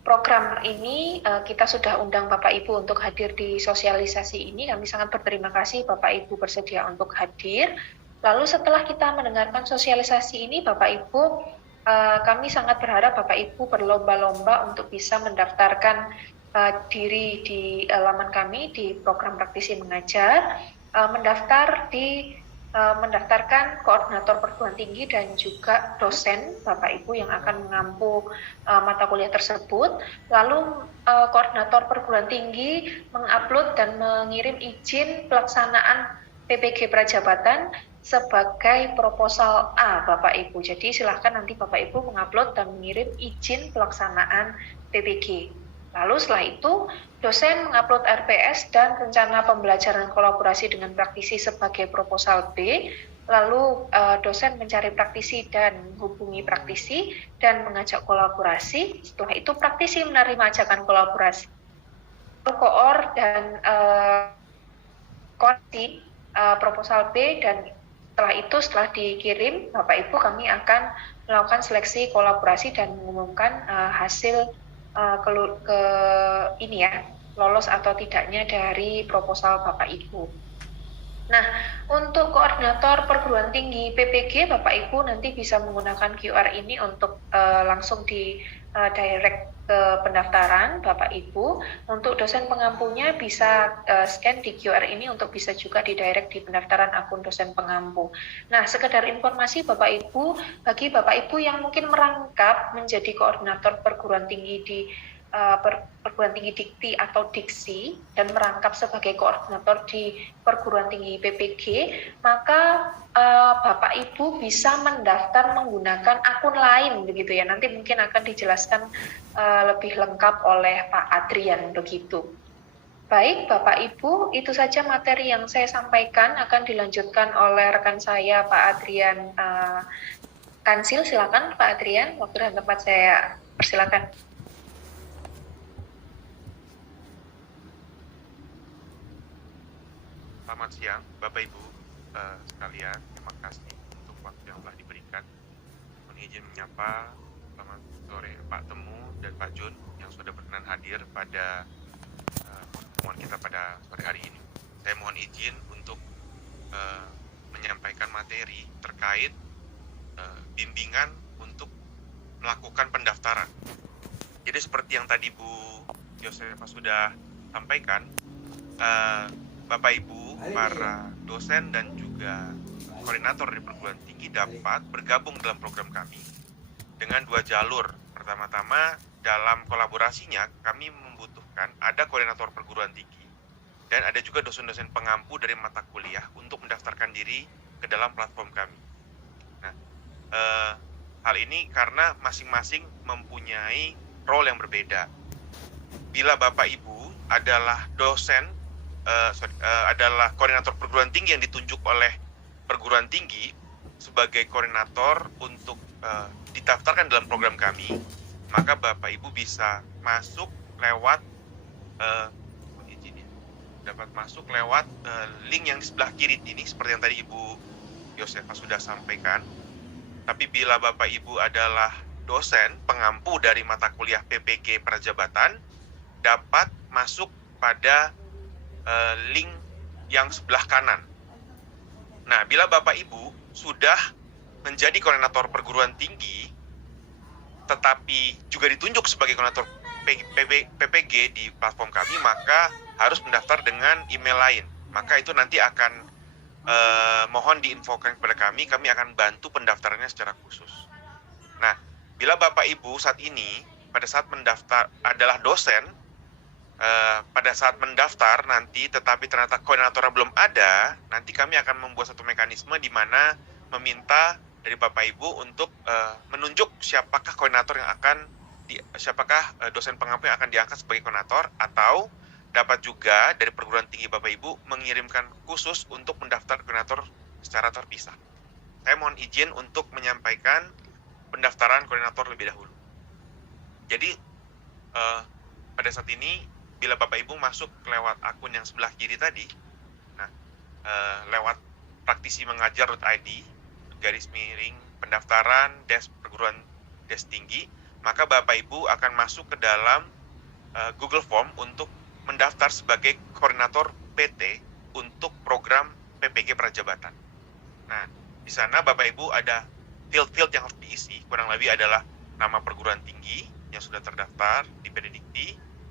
program ini kita sudah undang Bapak Ibu untuk hadir di sosialisasi ini. Kami sangat berterima kasih Bapak Ibu bersedia untuk hadir. Lalu setelah kita mendengarkan sosialisasi ini, Bapak Ibu, kami sangat berharap Bapak Ibu berlomba-lomba untuk bisa mendaftarkan diri di laman kami di program praktisi mengajar. Mendaftarkan koordinator perguruan tinggi dan juga dosen Bapak Ibu yang akan mengampu mata kuliah tersebut. Lalu koordinator perguruan tinggi mengupload dan mengirim izin pelaksanaan PPG Prajabatan sebagai proposal A Bapak Ibu. Jadi silahkan nanti Bapak Ibu mengupload dan mengirim izin pelaksanaan PPG. Lalu setelah itu, dosen mengupload RPS dan rencana pembelajaran kolaborasi dengan praktisi sebagai proposal B. Lalu dosen mencari praktisi dan menghubungi praktisi dan mengajak kolaborasi. Setelah itu praktisi menerima ajakan kolaborasi. Koor dan koordinasi proposal B, dan setelah dikirim, Bapak Ibu kami akan melakukan seleksi kolaborasi dan mengumumkan hasil lolos atau tidaknya dari proposal Bapak Ibu. Nah, untuk koordinator perguruan tinggi PPG, Bapak Ibu nanti bisa menggunakan QR ini untuk langsung di direct ke pendaftaran Bapak Ibu. Untuk dosen pengampunya bisa scan di QR ini untuk bisa juga di direct di pendaftaran akun dosen pengampu. Nah, sekedar informasi Bapak Ibu, bagi Bapak Ibu yang mungkin merangkap menjadi koordinator perguruan tinggi di perguruan tinggi dikti atau diksi dan merangkap sebagai koordinator di perguruan tinggi PPG, maka Bapak Ibu bisa mendaftar menggunakan akun lain begitu ya. Nanti mungkin akan dijelaskan lebih lengkap oleh Pak Adrian begitu. Baik Bapak Ibu, itu saja materi yang saya sampaikan, akan dilanjutkan oleh rekan saya Pak Adrian Kansil. Silakan Pak Adrian, waktu dan tempat saya persilakan. Selamat siang, Bapak Ibu sekalian. Terima kasih untuk waktu yang telah diberikan. Mohon izin menyapa selamat sore Pak Temu dan Pak Jun yang sudah berkenan hadir pada pertemuan kita pada sore hari ini. Saya mohon izin untuk menyampaikan materi terkait bimbingan untuk melakukan pendaftaran. Jadi seperti yang tadi Bu Yosefa sudah sampaikan, Bapak Ibu, para dosen dan juga koordinator di perguruan tinggi dapat bergabung dalam program kami dengan dua jalur. Pertama-tama, dalam kolaborasinya kami membutuhkan ada koordinator perguruan tinggi dan ada juga dosen-dosen pengampu dari mata kuliah untuk mendaftarkan diri ke dalam platform kami. Nah, hal ini karena masing-masing mempunyai role yang berbeda. Bila Bapak Ibu adalah dosen adalah koordinator perguruan tinggi yang ditunjuk oleh perguruan tinggi sebagai koordinator untuk didaftarkan dalam program kami, maka Bapak Ibu bisa masuk lewat link yang di sebelah kiri ini seperti yang tadi Ibu Yosefa sudah sampaikan. Tapi bila Bapak Ibu adalah dosen pengampu dari mata kuliah PPG Prajabatan, dapat masuk pada link yang sebelah kanan. Nah, bila Bapak Ibu sudah menjadi koordinator perguruan tinggi, tetapi juga ditunjuk sebagai koordinator PPG di platform kami, maka harus mendaftar dengan email lain. Maka itu nanti akan mohon diinfokan kepada kami akan bantu pendaftarannya secara khusus. Nah, bila Bapak Ibu saat ini pada saat mendaftar adalah dosen, pada saat mendaftar nanti tetapi ternyata koordinatornya belum ada, nanti kami akan membuat satu mekanisme di mana meminta dari Bapak Ibu untuk menunjuk siapakah koordinator yang akan siapakah dosen pengampu yang akan diangkat sebagai koordinator, atau dapat juga dari perguruan tinggi Bapak Ibu mengirimkan khusus untuk mendaftar koordinator secara terpisah. Saya mohon izin untuk menyampaikan pendaftaran koordinator lebih dahulu. Jadi pada saat ini bila Bapak Ibu masuk lewat akun yang sebelah kiri tadi, nah lewat praktisimengajar.id / pendaftaran perguruan tinggi, maka Bapak Ibu akan masuk ke dalam Google Form untuk mendaftar sebagai koordinator PT untuk program PPG Prajabatan. Nah, di sana Bapak Ibu ada field-field yang harus diisi, kurang lebih adalah nama perguruan tinggi yang sudah terdaftar di PD Dikti,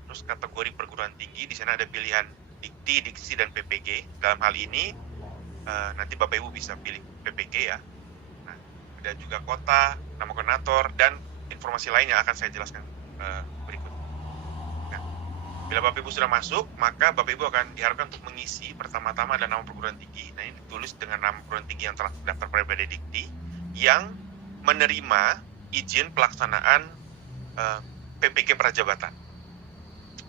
terus kategori perguruan tinggi, di sana ada pilihan Dikti, Diksi, dan PPG. Dalam hal ini nanti Bapak Ibu bisa pilih PPG ya. Nah, ada juga kota, nama koordinator, dan informasi lain yang akan saya jelaskan berikut. Nah, bila Bapak Ibu sudah masuk, maka Bapak Ibu akan diharapkan untuk mengisi pertama-tama ada nama perguruan tinggi. Nah, ini ditulis dengan nama perguruan tinggi yang telah terdaftar pada PD Dikti yang menerima izin pelaksanaan PPG Prajabatan.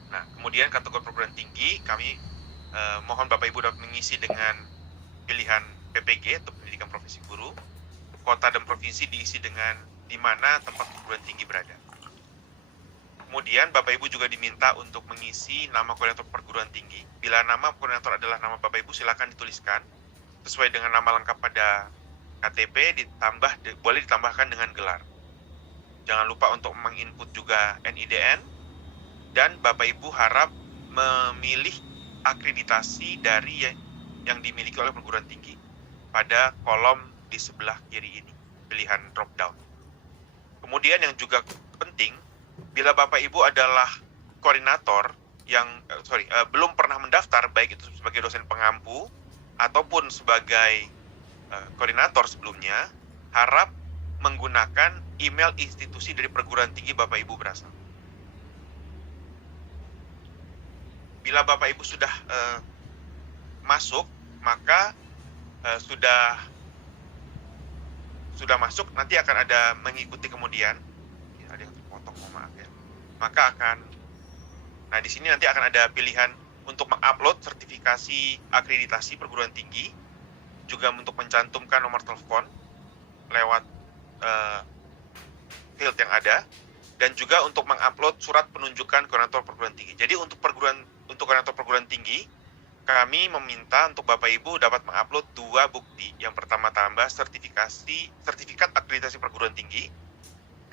Nah, kemudian kategori perguruan tinggi kami mohon Bapak Ibu dapat mengisi dengan pilihan PPG atau pendidikan profesi guru. Kota dan provinsi diisi dengan di mana tempat perguruan tinggi berada. Kemudian Bapak Ibu juga diminta untuk mengisi nama koordinator perguruan tinggi. Bila nama koordinator adalah nama Bapak Ibu, silakan dituliskan sesuai dengan nama lengkap pada KTP, boleh ditambahkan dengan gelar. Jangan lupa untuk menginput juga NIDN, dan Bapak Ibu harap memilih akreditasi dari yang dimiliki oleh perguruan tinggi pada kolom di sebelah kiri ini, pilihan drop down. Kemudian yang juga penting, bila Bapak Ibu adalah koordinator yang belum pernah mendaftar, baik itu sebagai dosen pengampu ataupun sebagai koordinator sebelumnya, harap menggunakan email institusi dari perguruan tinggi Bapak Ibu berasal. Bila Bapak Ibu sudah masuk, maka sudah masuk, nanti akan ada mengikuti kemudian. Ya, ada yang terpotong, mohon maaf ya. Maka nah di sini nanti akan ada pilihan untuk mengupload sertifikasi akreditasi perguruan tinggi, juga untuk mencantumkan nomor telepon lewat field yang ada, dan juga untuk mengupload surat penunjukan koordinator perguruan tinggi. Jadi untuk koordinator perguruan tinggi, kami meminta untuk Bapak Ibu dapat mengupload 2 bukti. Yang pertama tambah sertifikat akreditasi perguruan tinggi,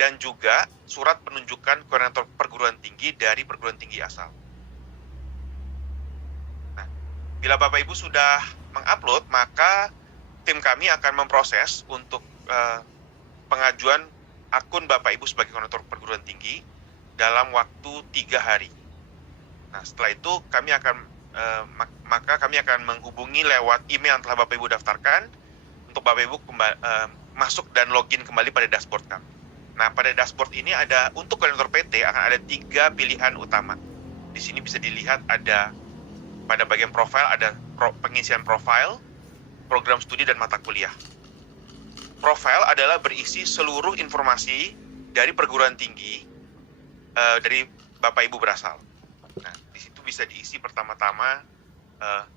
dan juga surat penunjukan koordinator perguruan tinggi dari perguruan tinggi asal. Nah, bila Bapak Ibu sudah mengupload, maka tim kami akan memproses untuk pengajuan akun Bapak Ibu sebagai koordinator perguruan tinggi dalam waktu 3 hari. Nah, setelah itu kami akan menghubungi lewat email yang telah Bapak Ibu daftarkan untuk Bapak Ibu masuk dan login kembali pada dashboard kami. Nah, pada dashboard ini ada untuk koordinator PT akan ada 3 pilihan utama. Di sini bisa dilihat ada pada bagian profil ada pengisian profil, program studi, dan mata kuliah. Profil adalah berisi seluruh informasi dari perguruan tinggi dari Bapak Ibu berasal. Nah, di situ bisa diisi pertama-tama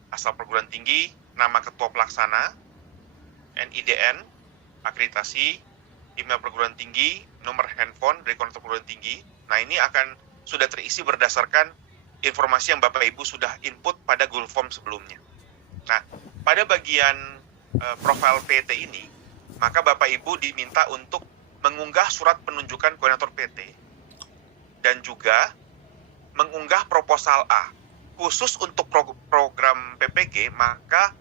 asal perguruan tinggi, nama ketua pelaksana, NIDN, akreditasi, email perguruan tinggi, nomor handphone dari koordinator perguruan tinggi. Nah, ini akan sudah terisi berdasarkan informasi yang Bapak Ibu sudah input pada Google Form sebelumnya. Nah, pada bagian profil PT ini, maka Bapak Ibu diminta untuk mengunggah surat penunjukan koordinator PT dan juga mengunggah proposal A. Khusus untuk program PPG, maka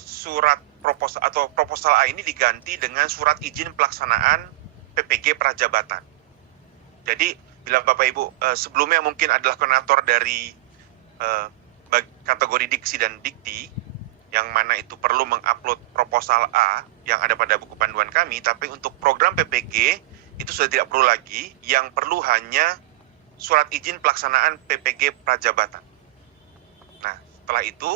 surat proposal A ini diganti dengan surat izin pelaksanaan PPG Prajabatan. Jadi, bila Bapak Ibu sebelumnya mungkin adalah koordinator dari kategori Diksi dan Dikti, yang mana itu perlu mengupload proposal A yang ada pada buku panduan kami, tapi untuk program PPG itu sudah tidak perlu lagi, yang perlu hanya surat izin pelaksanaan PPG Prajabatan. Nah, setelah itu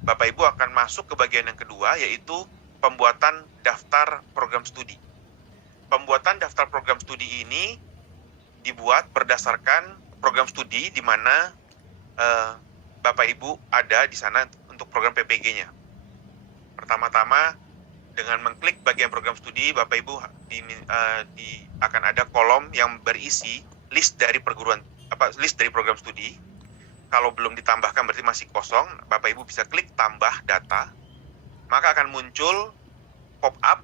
Bapak Ibu akan masuk ke bagian yang kedua, yaitu pembuatan daftar program studi. Pembuatan daftar program studi ini dibuat berdasarkan program studi di mana Bapak Ibu ada di sana untuk program PPG-nya. Pertama-tama, dengan mengklik bagian program studi, Bapak Ibu akan ada kolom yang berisi list dari program studi. Kalau belum ditambahkan berarti masih kosong, Bapak Ibu bisa klik tambah data, maka akan muncul pop-up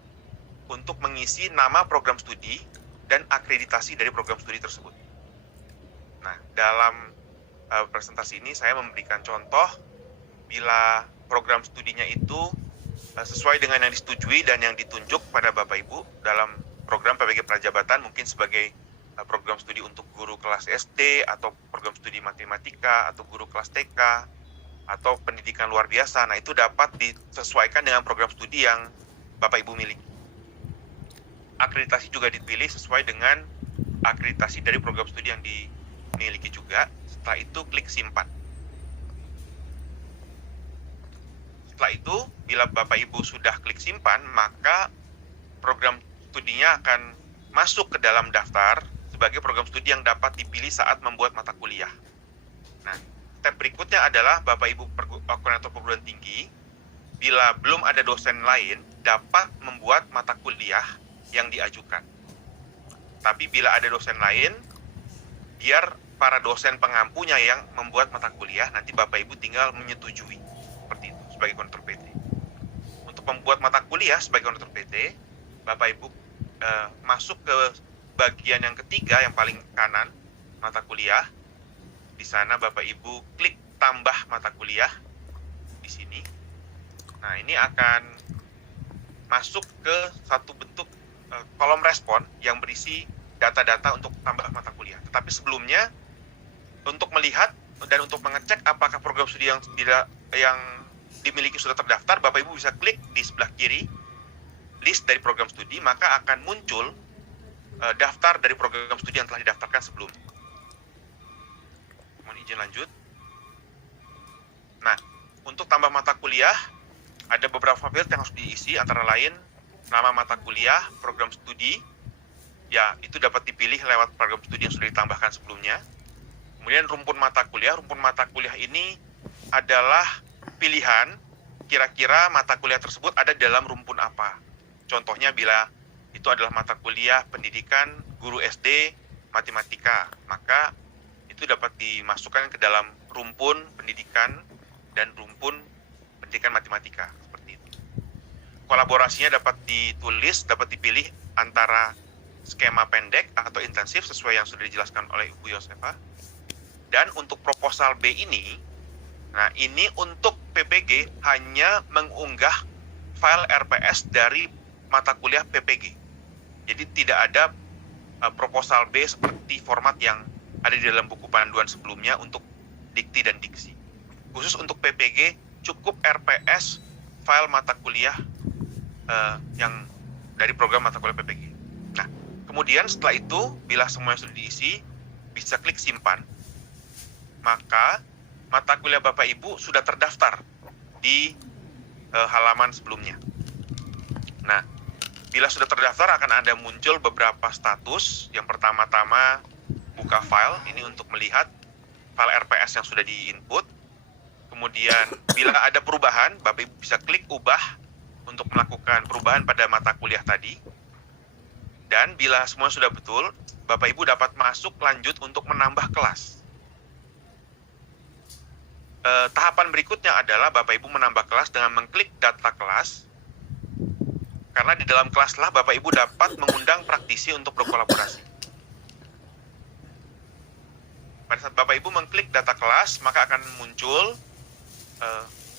untuk mengisi nama program studi dan akreditasi dari program studi tersebut. Nah, dalam presentasi ini saya memberikan contoh bila program studinya itu sesuai dengan yang disetujui dan yang ditunjuk pada Bapak Ibu dalam program PPG Prajabatan, mungkin sebagai program studi untuk guru kelas SD atau program studi matematika atau guru kelas TK atau pendidikan luar biasa. Nah, itu dapat disesuaikan dengan program studi yang Bapak Ibu miliki. Akreditasi juga dipilih sesuai dengan akreditasi dari program studi yang dimiliki juga. Setelah itu klik simpan. Setelah itu, bila Bapak Ibu sudah klik simpan, maka program studinya akan masuk ke dalam daftar sebagai program studi yang dapat dipilih saat membuat mata kuliah. Nah, step berikutnya adalah Bapak Ibu koordinator perguruan tinggi, bila belum ada dosen lain, dapat membuat mata kuliah yang diajukan. Tapi bila ada dosen lain, biar para dosen pengampunya yang membuat mata kuliah, nanti Bapak Ibu tinggal menyetujui. Seperti itu, sebagai koordinator PT. Untuk membuat mata kuliah sebagai koordinator PT, Bapak Ibu masuk ke bagian yang ketiga, yang paling kanan, mata kuliah. Di sana Bapak Ibu klik tambah mata kuliah di sini. Nah, ini akan masuk ke satu bentuk kolom respon yang berisi data-data untuk tambah mata kuliah. Tetapi sebelumnya, untuk melihat dan untuk mengecek apakah program studi yang dimiliki sudah terdaftar, Bapak Ibu bisa klik di sebelah kiri list dari program studi, maka akan muncul daftar dari program studi yang telah didaftarkan sebelumnya. Mohon izin lanjut. Nah, untuk tambah mata kuliah, ada beberapa field yang harus diisi, antara lain nama mata kuliah, program studi, ya itu dapat dipilih lewat program studi yang sudah ditambahkan sebelumnya. Kemudian rumpun mata kuliah ini adalah pilihan kira-kira mata kuliah tersebut ada dalam rumpun apa. Contohnya bila itu adalah mata kuliah pendidikan guru SD matematika, maka itu dapat dimasukkan ke dalam rumpun pendidikan dan rumpun pendidikan matematika, seperti itu. Kolaborasinya dapat ditulis, dapat dipilih antara skema pendek atau intensif sesuai yang sudah dijelaskan oleh Ibu Yosefa. Dan untuk proposal B ini, nah ini untuk PPG hanya mengunggah file RPS dari mata kuliah PPG. Jadi tidak ada proposal B seperti format yang ada di dalam buku panduan sebelumnya untuk dikti dan diksi. Khusus untuk PPG cukup RPS file mata kuliah yang dari program mata kuliah PPG. Nah, kemudian setelah itu bila semuanya sudah diisi, bisa klik simpan. Maka mata kuliah Bapak Ibu sudah terdaftar di halaman sebelumnya. Nah, bila sudah terdaftar akan ada muncul beberapa status. Yang pertama-tama buka file, ini untuk melihat file RPS yang sudah di-input. Kemudian bila ada perubahan, Bapak Ibu bisa klik ubah untuk melakukan perubahan pada mata kuliah tadi. Dan bila semua sudah betul, Bapak Ibu dapat masuk lanjut untuk menambah kelas. Tahapan berikutnya adalah Bapak Ibu menambah kelas dengan mengklik data kelas. Karena di dalam kelas lah Bapak Ibu dapat mengundang praktisi untuk berkolaborasi. Pada saat Bapak Ibu mengklik data kelas, maka akan muncul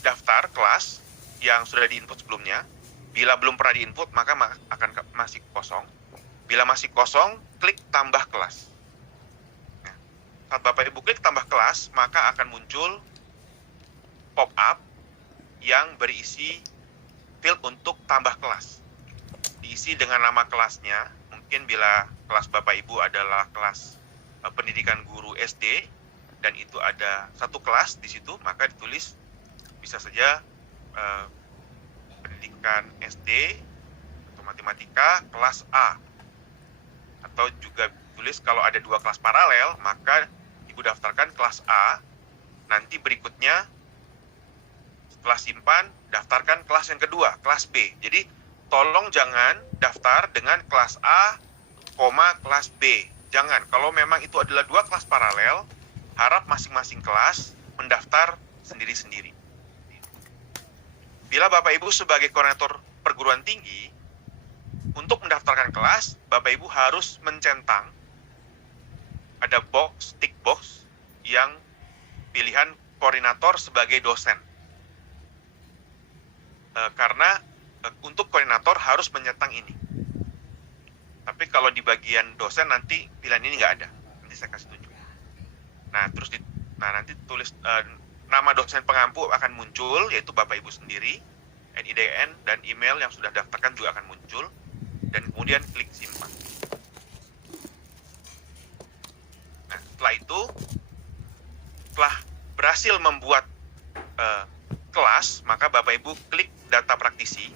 daftar kelas yang sudah diinput sebelumnya. Bila belum pernah diinput, maka akan masih kosong. Bila masih kosong, klik tambah kelas. Nah, saat Bapak Ibu klik tambah kelas, maka akan muncul pop-up yang berisi field untuk tambah kelas. Diisi dengan nama kelasnya. Mungkin bila kelas Bapak Ibu adalah kelas pendidikan guru SD dan itu ada satu kelas di situ, maka ditulis bisa saja pendidikan SD atau matematika kelas A, atau juga tulis kalau ada dua kelas paralel maka Ibu daftarkan kelas A, nanti berikutnya setelah simpan daftarkan kelas yang kedua, kelas B. Jadi tolong jangan daftar dengan kelas A, kelas B. Jangan, kalau memang itu adalah dua kelas paralel, harap masing-masing kelas mendaftar sendiri-sendiri. Bila Bapak Ibu sebagai koordinator perguruan tinggi, untuk mendaftarkan kelas, Bapak Ibu harus mencentang ada tick box yang pilihan koordinator sebagai dosen. Karena untuk koordinator harus menyentang ini. Tapi kalau di bagian dosen nanti pilihan ini nggak ada. Nanti saya kasih tunjuk. Nah, terus nanti tulis nama dosen pengampu akan muncul, yaitu Bapak Ibu sendiri, NIDN dan email yang sudah daftarkan juga akan muncul, dan kemudian klik simpan. Nah, setelah itu, setelah berhasil membuat kelas, maka Bapak Ibu klik data praktisi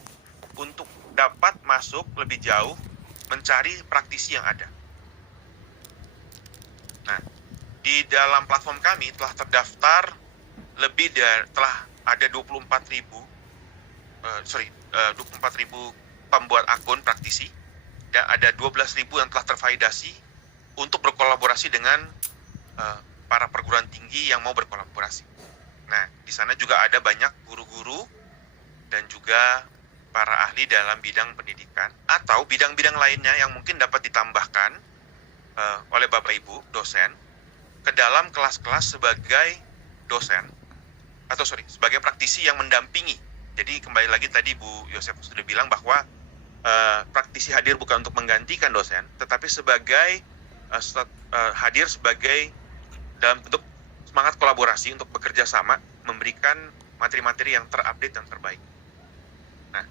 untuk dapat masuk lebih jauh mencari praktisi yang ada. Nah, di dalam platform kami telah terdaftar telah ada 24.000 pembuat akun praktisi, dan ada 12.000 yang telah tervalidasi untuk berkolaborasi dengan para perguruan tinggi yang mau berkolaborasi. Nah, di sana juga ada banyak guru-guru dan juga para ahli dalam bidang pendidikan atau bidang-bidang lainnya yang mungkin dapat ditambahkan oleh Bapak Ibu dosen ke dalam kelas-kelas sebagai dosen atau sebagai praktisi yang mendampingi. Jadi kembali lagi tadi Bu Yosef sudah bilang bahwa praktisi hadir bukan untuk menggantikan dosen, tetapi sebagai hadir sebagai dalam bentuk semangat kolaborasi untuk bekerja sama, memberikan materi-materi yang terupdate dan terbaik. Nah,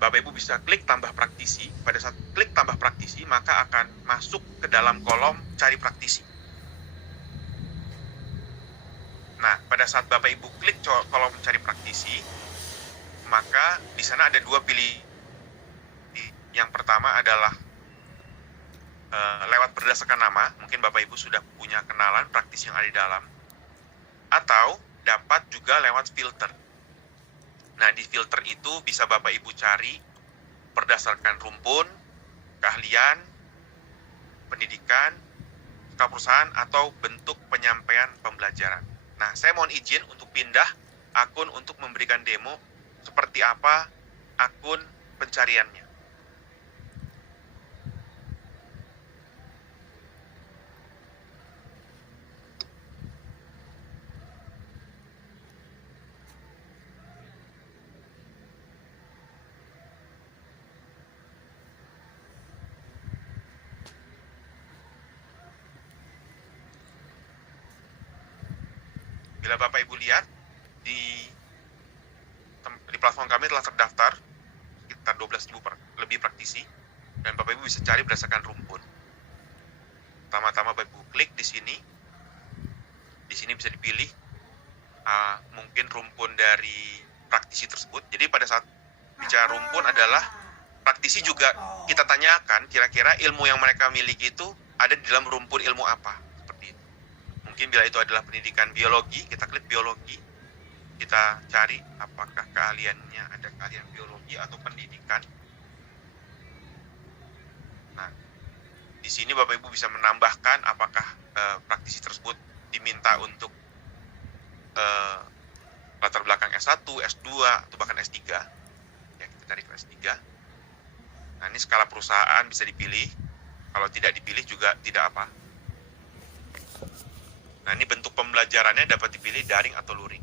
Bapak Ibu bisa klik tambah praktisi. Pada saat klik tambah praktisi, maka akan masuk ke dalam kolom cari praktisi. Nah, pada saat Bapak Ibu klik kolom cari praktisi, maka di sana ada dua pilihan. Yang pertama adalah lewat berdasarkan nama, mungkin Bapak Ibu sudah punya kenalan praktisi yang ada di dalam, atau dapat juga lewat filter. Nah, di filter itu bisa Bapak Ibu cari berdasarkan rumpun, keahlian, pendidikan, perusahaan, atau bentuk penyampaian pembelajaran. Nah, saya mohon izin untuk pindah akun untuk memberikan demo seperti apa akun pencariannya. Bila Bapak Ibu lihat, di platform kami telah terdaftar sekitar 12.000 lebih praktisi, dan Bapak Ibu bisa cari berdasarkan rumpun. Pertama-tama Bapak Ibu klik di sini. Di sini bisa dipilih mungkin rumpun dari praktisi tersebut. Jadi pada saat bicara rumpun adalah praktisi juga kita tanyakan kira-kira ilmu yang mereka miliki itu ada di dalam rumpun ilmu apa. Mungkin bila itu adalah pendidikan biologi, kita klik biologi, kita cari apakah keahliannya ada keahlian biologi atau pendidikan. Nah, di sini Bapak Ibu bisa menambahkan apakah praktisi tersebut diminta untuk latar belakang S1, S2, atau bahkan S3. Ya, kita cari ke S3. Nah, ini skala perusahaan bisa dipilih. Kalau tidak dipilih juga tidak apa. Nah, ini bentuk pembelajarannya dapat dipilih daring atau luring.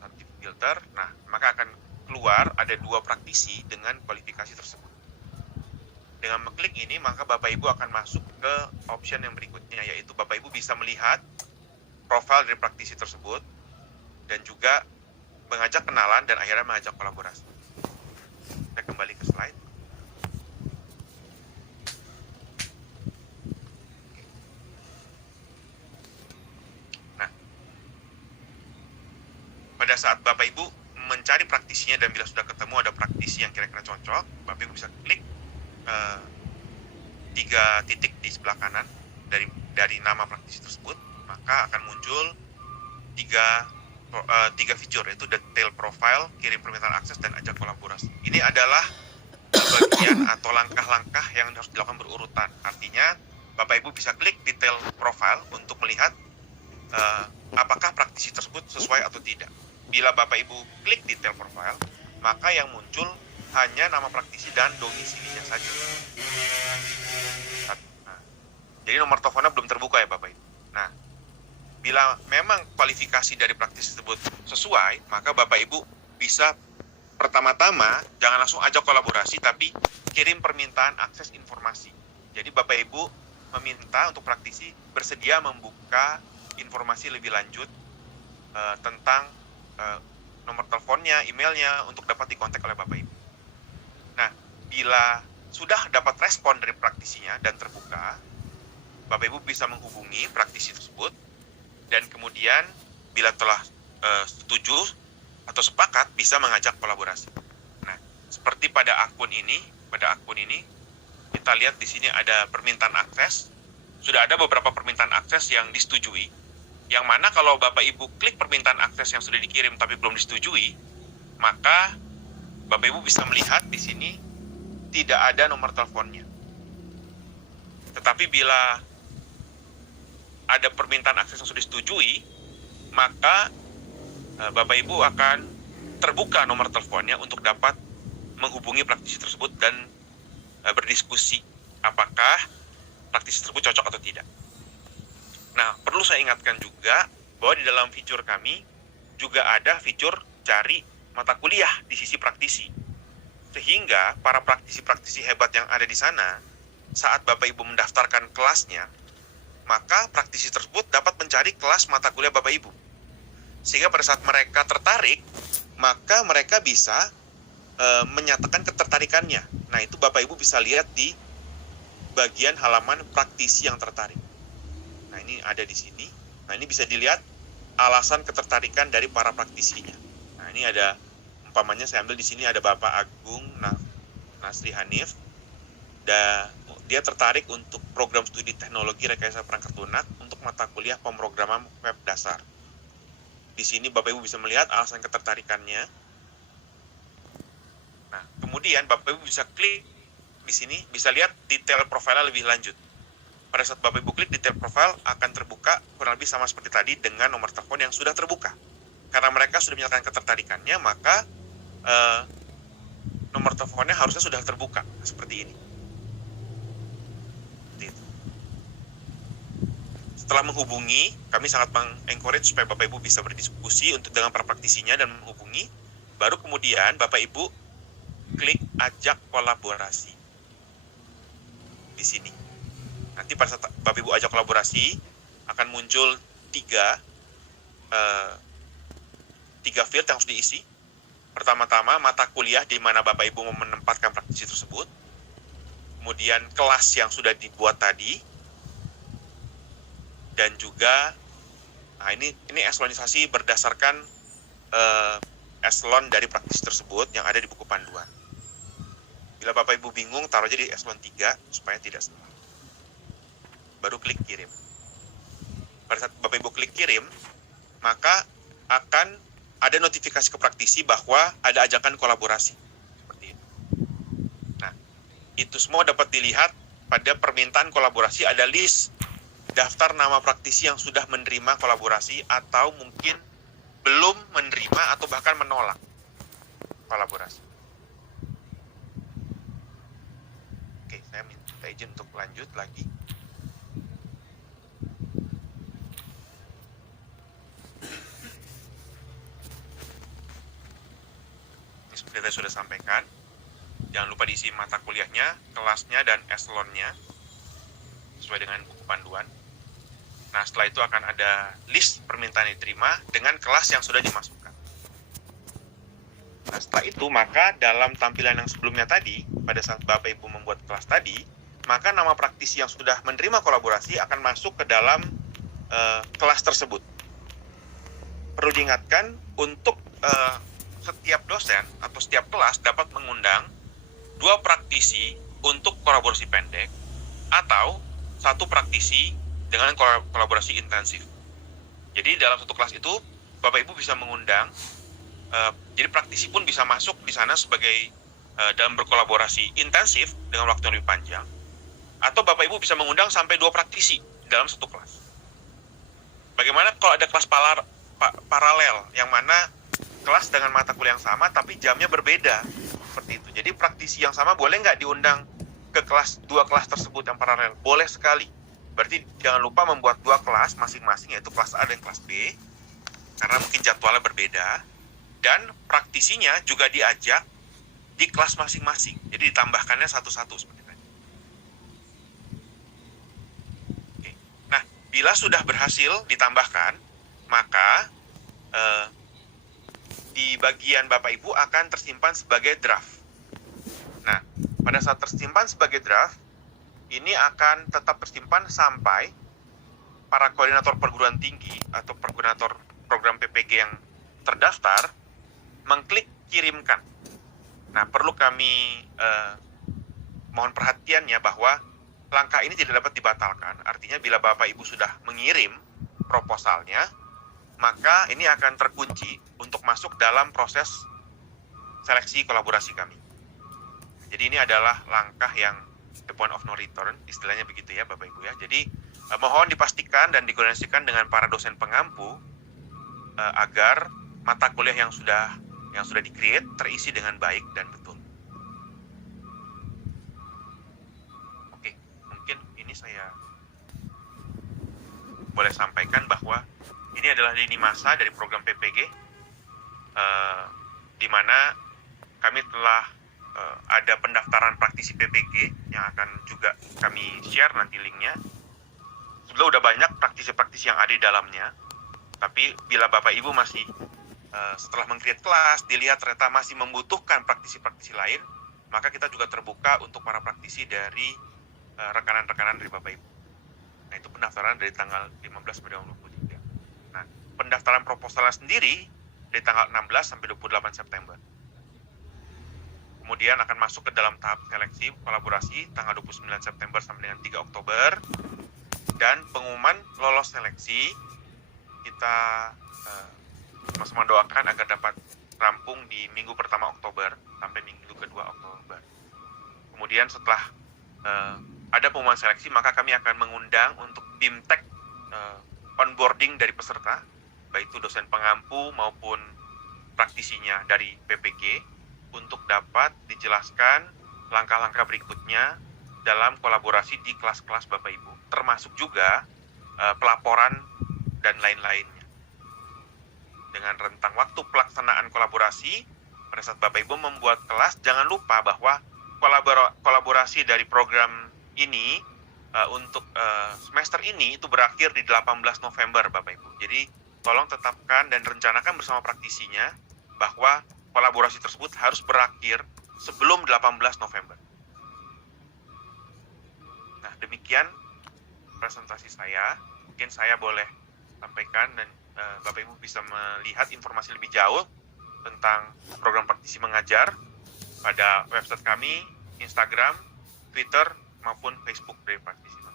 Nanti filter, nah, maka akan keluar ada dua praktisi dengan kualifikasi tersebut. Dengan mengklik ini, maka Bapak Ibu akan masuk ke option yang berikutnya, yaitu Bapak Ibu bisa melihat profil dari praktisi tersebut, dan juga mengajak kenalan dan akhirnya mengajak kolaborasi. kembali ke slide. Nah, pada saat Bapak Ibu mencari praktisinya dan bila sudah ketemu ada praktisi yang kira-kira cocok, Bapak Ibu bisa klik 3 titik di sebelah kanan dari nama praktisi tersebut, maka akan muncul 3 fitur, yaitu detail profile, kirim permintaan akses, dan ajak kolaborasi. Ini adalah bagian atau langkah-langkah yang harus dilakukan berurutan. Artinya, Bapak Ibu bisa klik detail profile untuk melihat apakah praktisi tersebut sesuai atau tidak. Bila Bapak Ibu klik detail profile, maka yang muncul hanya nama praktisi dan domisilinya saja. Nah, jadi nomor teleponnya belum terbuka ya Bapak Ibu. Nah, bila memang kualifikasi dari praktisi tersebut sesuai, maka Bapak Ibu bisa pertama-tama jangan langsung ajak kolaborasi, tapi kirim permintaan akses informasi. Jadi Bapak Ibu meminta untuk praktisi bersedia membuka informasi lebih lanjut tentang nomor teleponnya, emailnya untuk dapat dikontak oleh Bapak Ibu. Nah, bila sudah dapat respon dari praktisinya dan terbuka, Bapak Ibu bisa menghubungi praktisi tersebut dan kemudian bila telah setuju atau sepakat bisa mengajak kolaborasi. Nah, seperti pada akun ini kita lihat di sini ada permintaan akses. Sudah ada beberapa permintaan akses yang disetujui. Yang mana kalau Bapak Ibu klik permintaan akses yang sudah dikirim tapi belum disetujui, maka Bapak Ibu bisa melihat di sini tidak ada nomor teleponnya. Tetapi bila ada permintaan akses yang sudah disetujui, maka Bapak Ibu akan terbuka nomor teleponnya untuk dapat menghubungi praktisi tersebut dan berdiskusi apakah praktisi tersebut cocok atau tidak. Nah, perlu saya ingatkan juga bahwa di dalam fitur kami juga ada fitur cari mata kuliah di sisi praktisi. Sehingga para praktisi-praktisi hebat yang ada di sana, saat Bapak Ibu mendaftarkan kelasnya, maka praktisi tersebut dapat mencari kelas mata kuliah Bapak Ibu. Sehingga pada saat mereka tertarik, maka mereka bisa menyatakan ketertarikannya. Nah, itu Bapak Ibu bisa lihat di bagian halaman praktisi yang tertarik. Nah, ini ada di sini. Nah, ini bisa dilihat alasan ketertarikan dari para praktisinya. Nah, ini ada, umpamanya saya ambil di sini ada Bapak Agung Nasri Hanif. Dia tertarik untuk program studi teknologi rekayasa perangkat lunak untuk mata kuliah pemrograman web dasar. Di sini Bapak Ibu bisa melihat alasan ketertarikannya. Nah, kemudian Bapak Ibu bisa klik di sini, bisa lihat detail profilnya lebih lanjut. Pada saat Bapak Ibu klik detail profile akan terbuka kurang lebih sama seperti tadi dengan nomor telepon yang sudah terbuka. Karena mereka sudah menyatakan ketertarikannya, maka nomor teleponnya harusnya sudah terbuka seperti ini. Setelah menghubungi, kami sangat mengencourage supaya Bapak Ibu bisa berdiskusi untuk dengan para praktisinya dan menghubungi. Baru kemudian Bapak Ibu klik ajak kolaborasi di sini. Nanti pada saat Bapak Ibu ajak kolaborasi akan muncul tiga field yang harus diisi. Pertama-tama mata kuliah di mana Bapak Ibu mau menempatkan praktisi tersebut. Kemudian kelas yang sudah dibuat tadi. Dan juga nah ini eselonisasi berdasarkan eselon dari praktisi tersebut yang ada di buku panduan. Bila Bapak Ibu bingung, taruh aja di eselon 3 supaya tidak salah. Baru klik kirim. Pada saat Bapak Ibu klik kirim, maka akan ada notifikasi ke praktisi bahwa ada ajakan kolaborasi. Seperti itu. Nah, itu semua dapat dilihat pada permintaan kolaborasi, ada list daftar nama praktisi yang sudah menerima kolaborasi atau mungkin belum menerima atau bahkan menolak kolaborasi. Oke, saya minta izin untuk lanjut lagi. Ini seperti saya sudah sampaikan. Jangan lupa diisi mata kuliahnya, kelasnya, dan eselonnya sesuai dengan buku panduan. Nah, setelah itu akan ada list permintaan yang diterima dengan kelas yang sudah dimasukkan. Nah, setelah itu maka dalam tampilan yang sebelumnya tadi, pada saat Bapak Ibu membuat kelas tadi, maka nama praktisi yang sudah menerima kolaborasi akan masuk ke dalam kelas tersebut. Perlu diingatkan untuk setiap dosen atau setiap kelas dapat mengundang 2 praktisi untuk kolaborasi pendek atau 1 praktisi dengan kolaborasi intensif. Jadi dalam satu kelas itu Bapak Ibu bisa mengundang, jadi praktisi pun bisa masuk di sana sebagai dalam berkolaborasi intensif dengan waktu yang lebih panjang, atau Bapak Ibu bisa mengundang sampai 2 praktisi dalam satu kelas. Bagaimana kalau ada kelas paralel yang mana kelas dengan mata kuliah yang sama tapi jamnya berbeda, seperti itu. Jadi praktisi yang sama boleh nggak diundang ke kelas 2 kelas tersebut yang paralel? Boleh sekali. Berarti jangan lupa membuat 2 kelas masing-masing, yaitu kelas A dan kelas B, karena mungkin jadwalnya berbeda, dan praktisinya juga diajak di kelas masing-masing. Jadi ditambahkannya satu-satu seperti tadi. Oke. Nah, bila sudah berhasil ditambahkan, maka di bagian Bapak Ibu akan tersimpan sebagai draft. Nah, pada saat tersimpan sebagai draft, ini akan tetap tersimpan sampai para koordinator perguruan tinggi atau koordinator program PPG yang terdaftar mengklik kirimkan. Nah, perlu kami mohon perhatiannya bahwa langkah ini tidak dapat dibatalkan. Artinya bila Bapak Ibu sudah mengirim proposalnya, maka ini akan terkunci untuk masuk dalam proses seleksi kolaborasi kami. Jadi ini adalah langkah yang the point of no return, istilahnya begitu ya Bapak Ibu ya. Jadi mohon dipastikan dan dikoordinasikan dengan para dosen pengampu agar mata kuliah yang sudah di-create terisi dengan baik dan betul. Oke, mungkin ini saya boleh sampaikan bahwa ini adalah lini masa dari program PPG, di mana kami telah ada pendaftaran praktisi PPG yang akan juga kami share nanti linknya. Sudah udah banyak praktisi-praktisi yang ada di dalamnya, tapi bila Bapak Ibu masih setelah meng-create kelas, dilihat ternyata masih membutuhkan praktisi-praktisi lain, maka kita juga terbuka untuk para praktisi dari rekanan-rekanan dari Bapak Ibu. Nah, itu pendaftaran dari tanggal 15 sampai 23. Nah, pendaftaran proposalnya sendiri dari tanggal 16 sampai 28 September. Kemudian akan masuk ke dalam tahap seleksi kolaborasi tanggal 29 September sampai dengan 3 Oktober. Dan pengumuman lolos seleksi kita sama-sama doakan agar dapat rampung di minggu pertama Oktober sampai minggu kedua Oktober. Kemudian setelah ada pengumuman seleksi, maka kami akan mengundang untuk BIMTEK onboarding dari peserta, baik itu dosen pengampu maupun praktisinya dari PPG, untuk dapat dijelaskan langkah-langkah berikutnya dalam kolaborasi di kelas-kelas Bapak Ibu, termasuk juga pelaporan dan lain-lainnya. Dengan rentang waktu pelaksanaan kolaborasi, pada saat Bapak Ibu membuat kelas, jangan lupa bahwa kolaborasi dari program ini untuk semester ini itu berakhir di 18 November Bapak Ibu. Jadi tolong tetapkan dan rencanakan bersama praktisinya bahwa kolaborasi tersebut harus berakhir sebelum 18 November. Nah, demikian presentasi saya. Mungkin saya boleh sampaikan dan Bapak Ibu bisa melihat informasi lebih jauh tentang program praktisi mengajar pada website kami, Instagram, Twitter, maupun Facebook dari praktisi mengajar.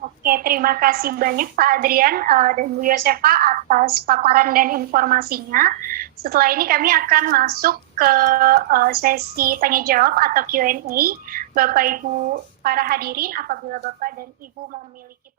Oke, terima kasih banyak Pak Adrian dan Bu Yosefa atas paparan dan informasinya. Setelah ini kami akan masuk ke sesi tanya jawab atau Q&A. Bapak Ibu para hadirin, apabila Bapak dan Ibu memiliki